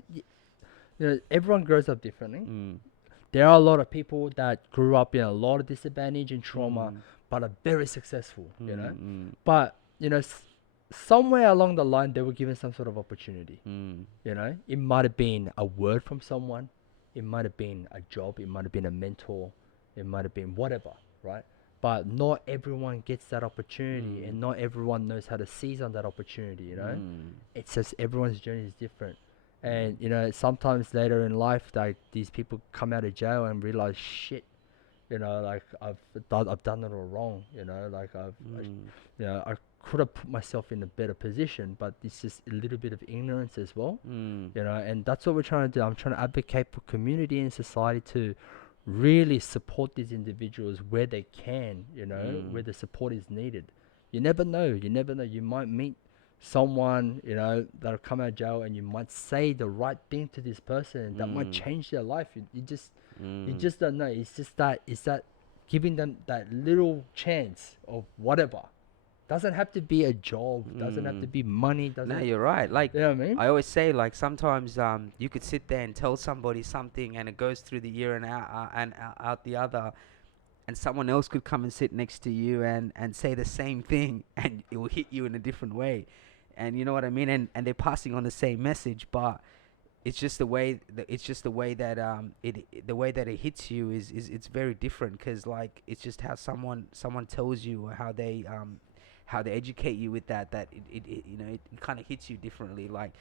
Everyone grows up differently. Mm. There are a lot of people that grew up in a lot of disadvantage and trauma, Mm. but are very successful. Mm. But somewhere along the line, they were given some sort of opportunity. Mm. It might have been a word from someone, it might have been a job, it might have been a mentor, it might have been whatever, right? But not everyone gets that opportunity, and not everyone knows how to seize on that opportunity. Mm. It's just everyone's journey is different. And sometimes later in life, like, these people come out of jail and realize, shit, like, I've done it all wrong. Like, I could have put myself in a better position, but it's just a little bit of ignorance as well. Mm. And that's what we're trying to do. I'm trying to advocate for community and society to really support these individuals where they can, where the support is needed. You never know. You might meet someone, that'll come out of jail, and you might say the right thing to this person, and that might change their life. You just don't know. It's that giving them that little chance of whatever. Doesn't have to be a job. Doesn't have to be money. No, Doesn't. you're right. Like, You know what I mean? I always say, like, sometimes you could sit there and tell somebody something, and it goes through the ear and out the other, and someone else could come and sit next to you and say the same thing, and it will hit you in a different way, and you know what I mean. And they're passing on the same message, but it's just the way that the way that it hits you is it's very different, because like it's just how someone tells you, or how they educate you with that it kind of hits you differently. Like,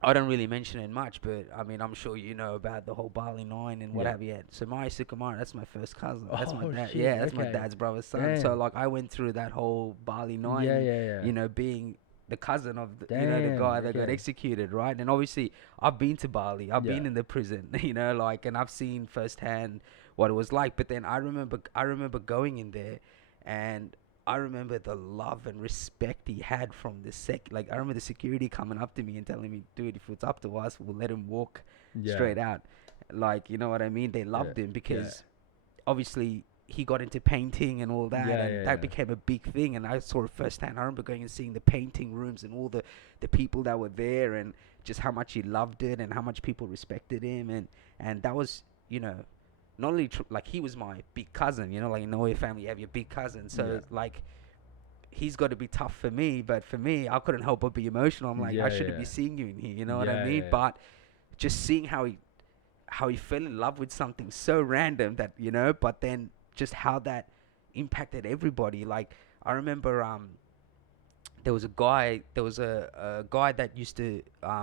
I don't really mention it much, but I mean, I'm sure you know about the whole Bali 9 and what Yeah. have you. So Mari Sukumar, that's my first cousin. That's my Oh, dad. shit, Yeah, that's my okay. dad's brother's son. Damn. So like, I went through that whole Bali 9. Yeah, yeah, yeah. Being the cousin of the Damn, guy that got okay. executed, right? And obviously, I've been to Bali. I've been Yeah. in the prison, like, and I've seen firsthand what it was like. But then I remember going in there, and I remember the love and respect he had from like, I remember the security coming up to me and telling me, dude, if it's up to us, we'll let him walk Yeah. straight out. Like, you know what I mean? They loved him because obviously he got into painting and all that, Yeah, and yeah, that yeah. became a big thing. And I saw it firsthand. I remember going and seeing the painting rooms and all the people that were there, and just how much he loved it and how much people respected him. And that was, you know, not only like he was my big cousin, you know, like in Norway family you have your big cousin, so Yeah. like he's got to be tough for me, but for me I couldn't help but be emotional. I'm like, I Yeah, shouldn't yeah. be seeing you in here, you know what I Yeah, mean? yeah. But just seeing how he fell in love with something so random that, you know, but then just how that impacted everybody. Like I remember there was a guy that used to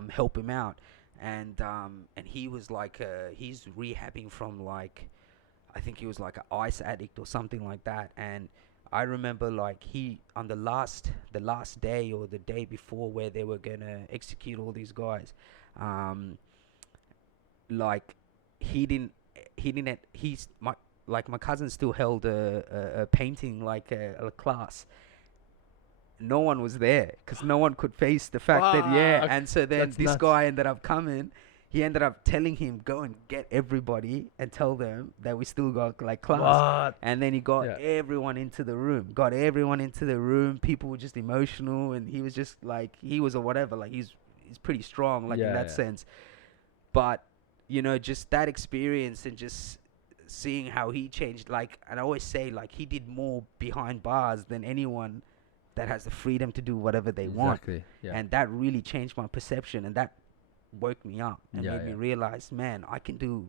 help him out, and he was like he's rehabbing from, like, I think he was like an ice addict or something like that. And I remember, like, he on the last day or the day before where they were gonna execute all these guys, um like he didn't he's my like my cousin still held a painting, like a class. No one was there because no one could face the fact that, yeah. Fuck. And so then That's this nuts. guy ended up coming. He ended up telling him, go and get everybody and tell them that we still got like class. What? And then he got Yeah. everyone into the room. Got everyone into the room. People were just emotional, and he was just like, he was, or whatever. Like he's pretty strong, like in Yeah, that yeah. sense. But you know, just that experience and just seeing how he changed. Like, and I always say, like, he did more behind bars than anyone that has the freedom to do whatever they want. Exactly. Yeah. And that really changed my perception, and that woke me up and Yeah, made me yeah. realize, man, I can do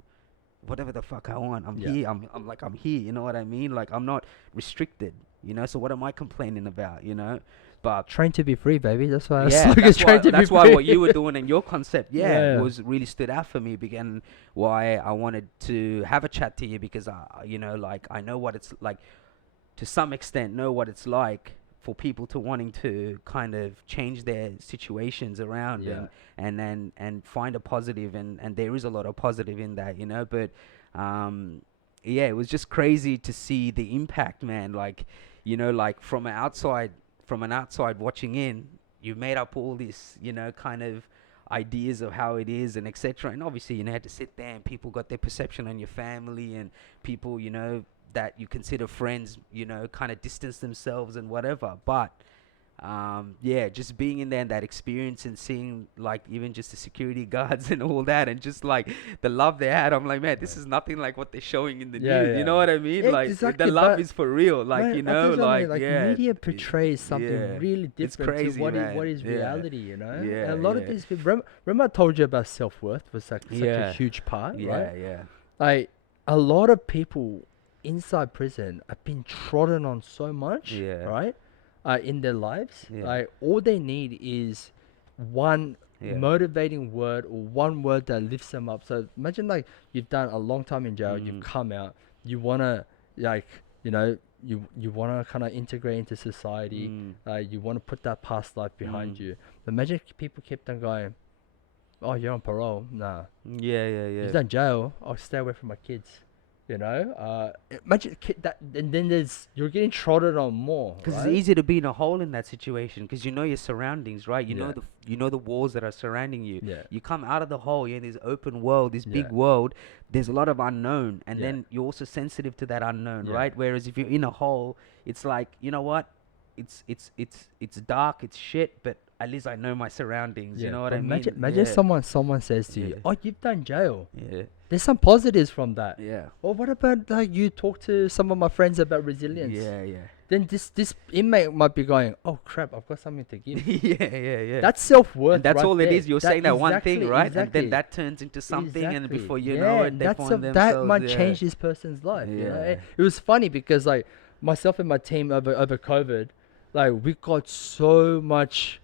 whatever the fuck I want. I'm Yeah. here. I'm here. You know what I mean? Like, I'm not restricted. You know. So what am I complaining about? You know. But Train to be free, baby. That's why. yeah, that's why what you were doing in your concept, Yeah. was really stood out for me. And why I wanted to have a chat to you, because you know, like, I know what it's like, to some extent, know what it's like for people to wanting to kind of change their situations around, Yeah. and find a positive, and there is a lot of positive in that, you know. But yeah, it was just crazy to see the impact, man. Like, you know, like from an outside watching in, you made up all this, you know, kind of ideas of how it is and etc. And obviously, you know, had to sit there, and people got their perception on your family, and people, you know, that you consider friends, you know, kind of distance themselves and whatever. But yeah, just being in there and that experience, and seeing, like, even just the security guards and all that, and just like the love they had, I'm like, man, this is nothing like what they're showing in the Yeah, news. You know yeah. what I mean? Yeah, Like, the exactly, love but is for real. Like, man, you I know, think something like, like yeah, media portrays something yeah, really it's different crazy, to what man. is Yeah, reality, you know. And yeah, a lot of yeah, these people. Remember I told you about self-worth was like such a yeah, huge part, yeah, right? yeah, Like a lot of people inside prison have been trodden on so much, yeah, right? In their lives, yeah, like all they need is one yeah. motivating word or one word that lifts them up. So imagine like you've done a long time in jail, you've Mm, come out, you wanna like you know you wanna kind of integrate into society, mm, you wanna put that past life behind mm. you. Imagine if people kept on going, oh you're on parole, nah. Yeah, yeah, You've yeah. done jail. I'll stay away from my kids. You know, imagine that, and then you're getting trodden on more, Because it's right? easy to be in a hole in that situation, because you know your surroundings, right? You know Yeah, you know the walls that are surrounding you. yeah, You come out of the hole, you're in this open world, this yeah, big world. There's a lot of unknown, and yeah, then you're also sensitive to that unknown, yeah, right? Whereas if you're in a hole, it's like, you know what? It's dark, it's shit, but at least I know my surroundings. You yeah. know what But I mean? imagine Yeah, someone says to you, yeah, "Oh, you've done jail." yeah, There's some positives from that. yeah, Or what about like you talk to some of my friends about resilience? yeah, yeah, Then this inmate might be going, "Oh crap, I've got something to give." yeah, yeah, yeah. That's self-worth And that's right all it there. is. You're That saying that one thing, exactly, right? And then exactly. that turns into something, and Exactly. before you know Yeah, it, they find that themselves. might Yeah, change this person's life. You know, yeah, it was funny because like myself and my team over COVID, like we got so much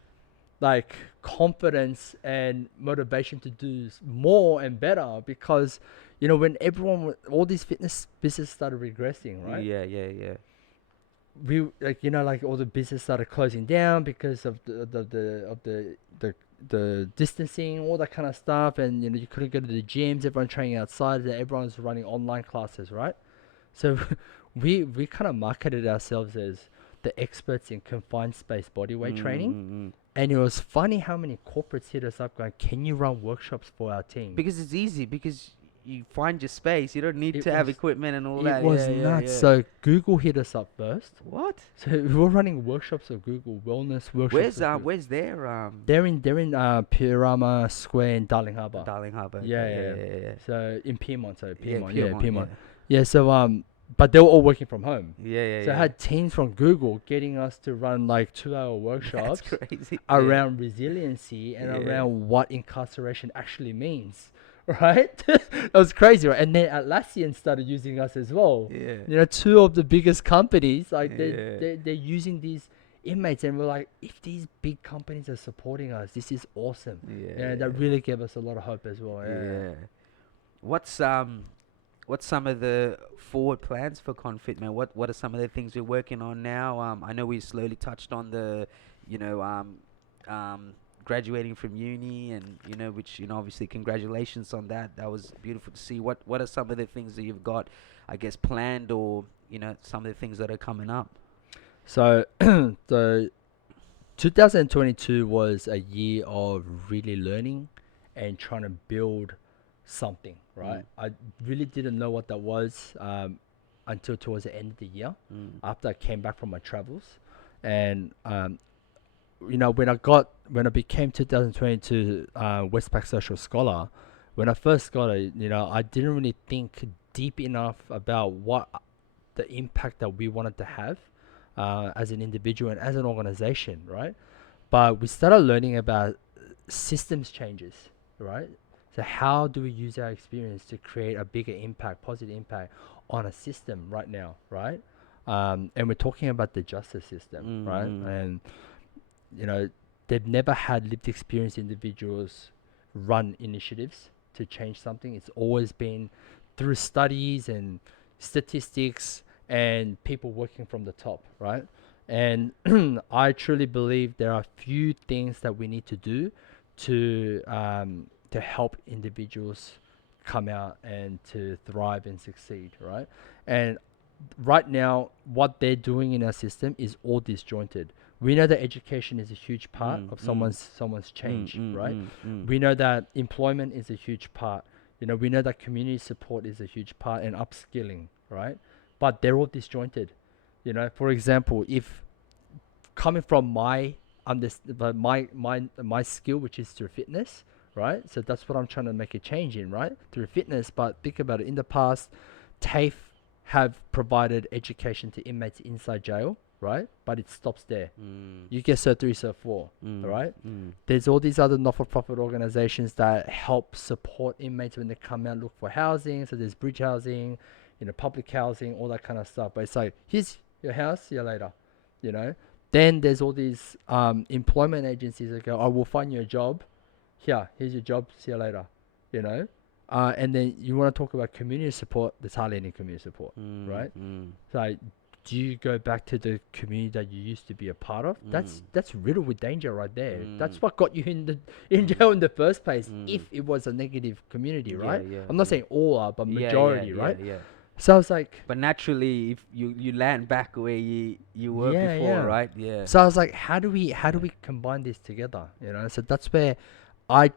like confidence and motivation to do more and better because you know when all these fitness business started regressing, right? yeah, yeah, yeah, We like you know like all the business started closing down because of the distancing, all that kind of stuff, and you know you couldn't go to the gyms, everyone training outside, everyone's running online classes, right? So we kind of marketed ourselves as the experts in confined space bodyweight training, mm. and it was funny how many corporates hit us up going, can you run workshops for our team? Because it's easy. Because you find your space. You don't need It to have was equipment and all it that. was Yeah, yeah, nuts. yeah. So Google hit us up first. What? So we were running workshops of Google, wellness workshops of Google. Where's their They're in Pirama Square in Darling Harbour. Darling Harbour? Okay. Yeah, Yeah, yeah. yeah, yeah. So in Piedmont, so Yeah, Piedmont, yeah, Piedmont. Piedmont. Yeah. Yeah, so but they were all working from home. Yeah, yeah, So I yeah. had teams from Google getting us to run like 2-hour That's workshops crazy. around resiliency and Yeah. around what incarceration actually means. Right? That was crazy, right? And then Atlassian started using us as well. Yeah. You know, two of the biggest companies, like Yeah. they're using these inmates, and we're like, if these big companies are supporting us, this is awesome. Yeah. And that really gave us a lot of hope as well. Yeah. What's some of the forward plans for Confit, man? What are some of the things you're working on now? I know we slowly touched on the, you know, graduating from uni, and which obviously congratulations on that. That was beautiful to see. What are some of the things that you've got, I guess, planned, or some of the things that are coming up? So the 2022 was a year of really learning and trying to build something, right? I really didn't know what that was until towards the end of the year, after I came back from my travels. And when I became 2022 Westpac Social Scholar, when I first got it, I didn't really think deep enough about what the impact that we wanted to have as an individual and as an organization, right? But we started learning about systems changes, right? So how do we use our experience to create a bigger impact, positive impact on a system right now, right? And we're talking about the justice system, right? And they've never had lived experience individuals run initiatives to change something. It's always been through studies and statistics and people working from the top, right? And I truly believe there are few things that we need to do to help individuals come out and to thrive and succeed, right? And right now, what they're doing in our system is all disjointed. We know that education is a huge part of someone's change, right? We know that employment is a huge part. We know that community support is a huge part, and upskilling, right? But they're all disjointed. For example, if coming from my skill, which is through fitness, right? So that's what I'm trying to make a change in, right? Through fitness. But think about it. In the past, TAFE have provided education to inmates inside jail, right? But it stops there. You get Cert 3, Cert 4, right? There's all these other not-for-profit organizations that help support inmates when they come out, look for housing. So there's bridge housing, public housing, all that kind of stuff. But it's like, here's your house, see you later, Then there's all these employment agencies that go, I will find you a job. Here's your job, see you later, and then you want to talk about community support, there's hardly any community support, right? So do you go back to the community that you used to be a part of? That's riddled with danger right there. That's what got you in jail in the first place, if it was a negative community, right? I'm not saying all are, but majority, right? Yeah. So I was like, But naturally, if you land back where you were before, right? Yeah. So I was like, how do we combine this together? So that's where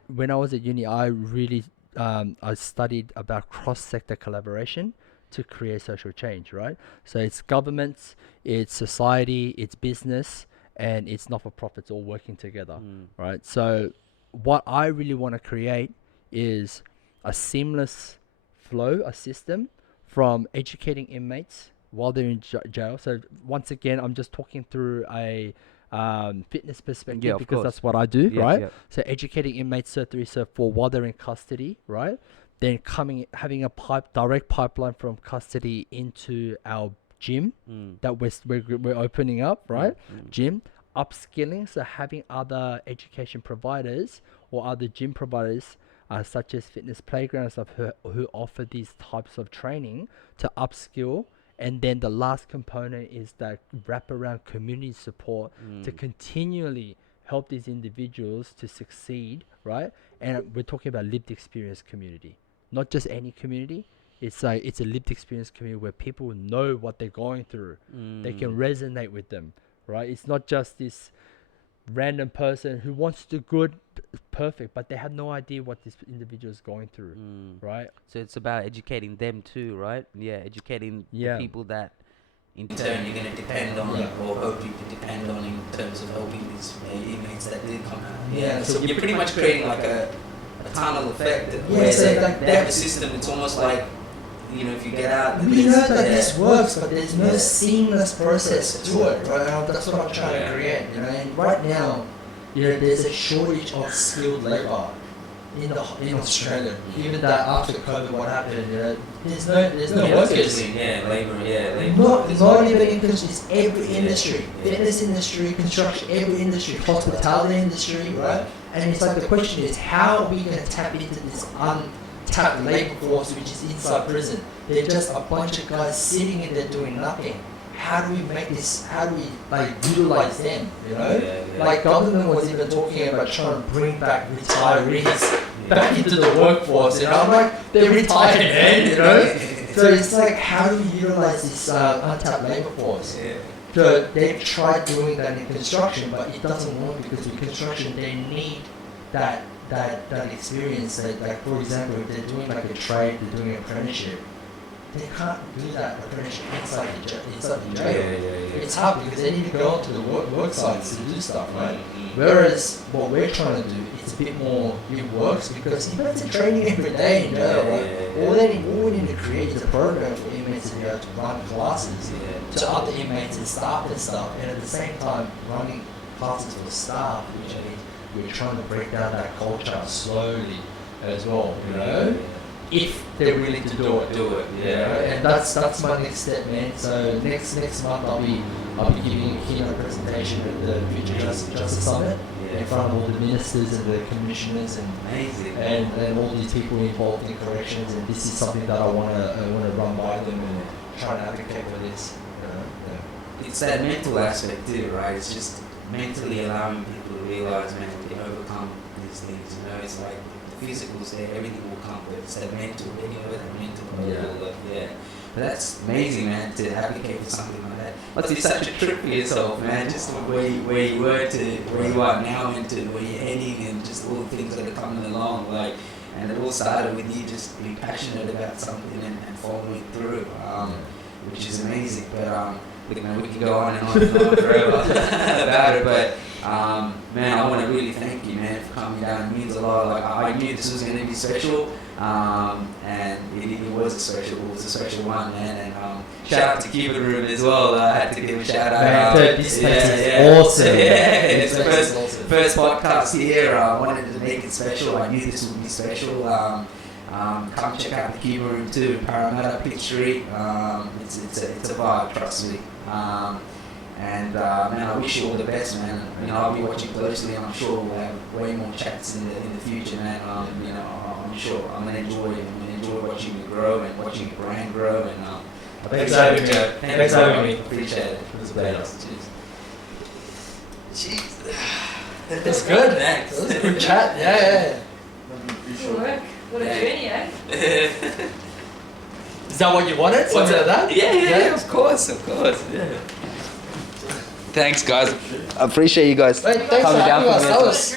when I was at uni, I really I studied about cross-sector collaboration to create social change, right? So it's governments, it's society, it's business, and it's not-for-profits all working together, right? So what I really want to create is a seamless flow, a system from educating inmates while they're in jail. So once again, I'm just talking through a fitness perspective, because that's what I do, right? Yeah. So educating inmates Cert 3, Cert 4 while they're in custody, right? Then having a direct pipeline from custody into our gym that we're opening up, right? Gym upskilling, so having other education providers or other gym providers such as fitness playgrounds who offer these types of training to upskill. And then the last component is that wraparound community support to continually help these individuals to succeed, right? And we're talking about lived experience community, not just any community. It's a lived experience community where people know what they're going through. They can resonate with them, right? It's not just this random person who wants to do good, perfect, but they have no idea what this individual is going through, right? So it's about educating them too, right? Yeah, educating the Yeah. people that in turn you're going to depend on or hoping to depend on in terms of helping these inmates that did come out. Yeah, so you're pretty much creating like a tunnel effect where they have a system. It's almost like, if you get out. We know that this works, but there's no seamless process to it, right? And that's what I'm trying to create, And right now, there's a shortage of skilled labour in Australia. Even that after COVID, what happened? There's no workers. Labour. Not even in construction. It's every industry, fitness industry, construction, every industry, hospitality industry, right? And it's like the question is, how are we going to tap into this untapped labour force which is inside prison? They're just a bunch of guys sitting in there doing nothing. How do we make this? How do we utilize them? Like government was even talking about trying to bring back retirees back into the workforce. I'm like, they're retired, man. So it's like, how do we utilize this untapped labor force? So they've tried doing that in construction, but it doesn't work because in construction they need that experience. Like for example, if they're doing like a trade, they're doing an apprenticeship. They can't do that apprenticeship inside the jail. It's hard because they need to go onto the work sites to do stuff, right? Whereas what we're trying to do, it's a bit more, it works because inmates are training every day in jail, right? All we need to create is a program for inmates to be able to run classes to other inmates and staff and stuff, and at the same time running classes for staff, which means we're trying to break down that culture slowly as well, if they're willing to do it, and that's my next step, man. So next month I'll be giving a keynote presentation at the Future Justice Summit in front of all the ministers and the commissioners and all these people involved in corrections. And this is something that I wanna run by them and try to advocate for this. It's that mental aspect too, right? It's just mentally allowing people to realize, man, they overcome these things. It's like the physical's there, everything will come, but it's that mental, that mental level. But that's amazing, man, to advocate for something like that. Must be such a trip for yourself, man, just where you were to where you are now and to where you're heading and just all the things that are coming along. And it all started with you just being passionate about something and following it through, which is amazing. But we can go on and on forever about it, but man, I want to really thank you, man, for coming down. It means a lot. Like I knew this was going to be special, and it was a special one, man. And shout out to Cuban Room as well. I had to give a shout out. This place is awesome. It's the first podcast here. I wanted to make it special. I knew this would be special. Come check out the Cuban Room too, Parramatta, Pitt Street. It's a vibe, trust me. Man, I wish you all the best, man. I'll be watching closely, and I'm sure we'll have way more chats in the future, man. I'm sure I'm gonna enjoy watching you grow and watching your brand grow. And thanks for having me. Appreciate it. It was a pleasure. Jeez. That's good, man. That was a good chat. Yeah. Good work. What a journey, eh? Is that what you wanted? Something like that? Yeah, of course, yeah. Thanks, guys. I appreciate you guys Thanks coming for down having for us. me. That was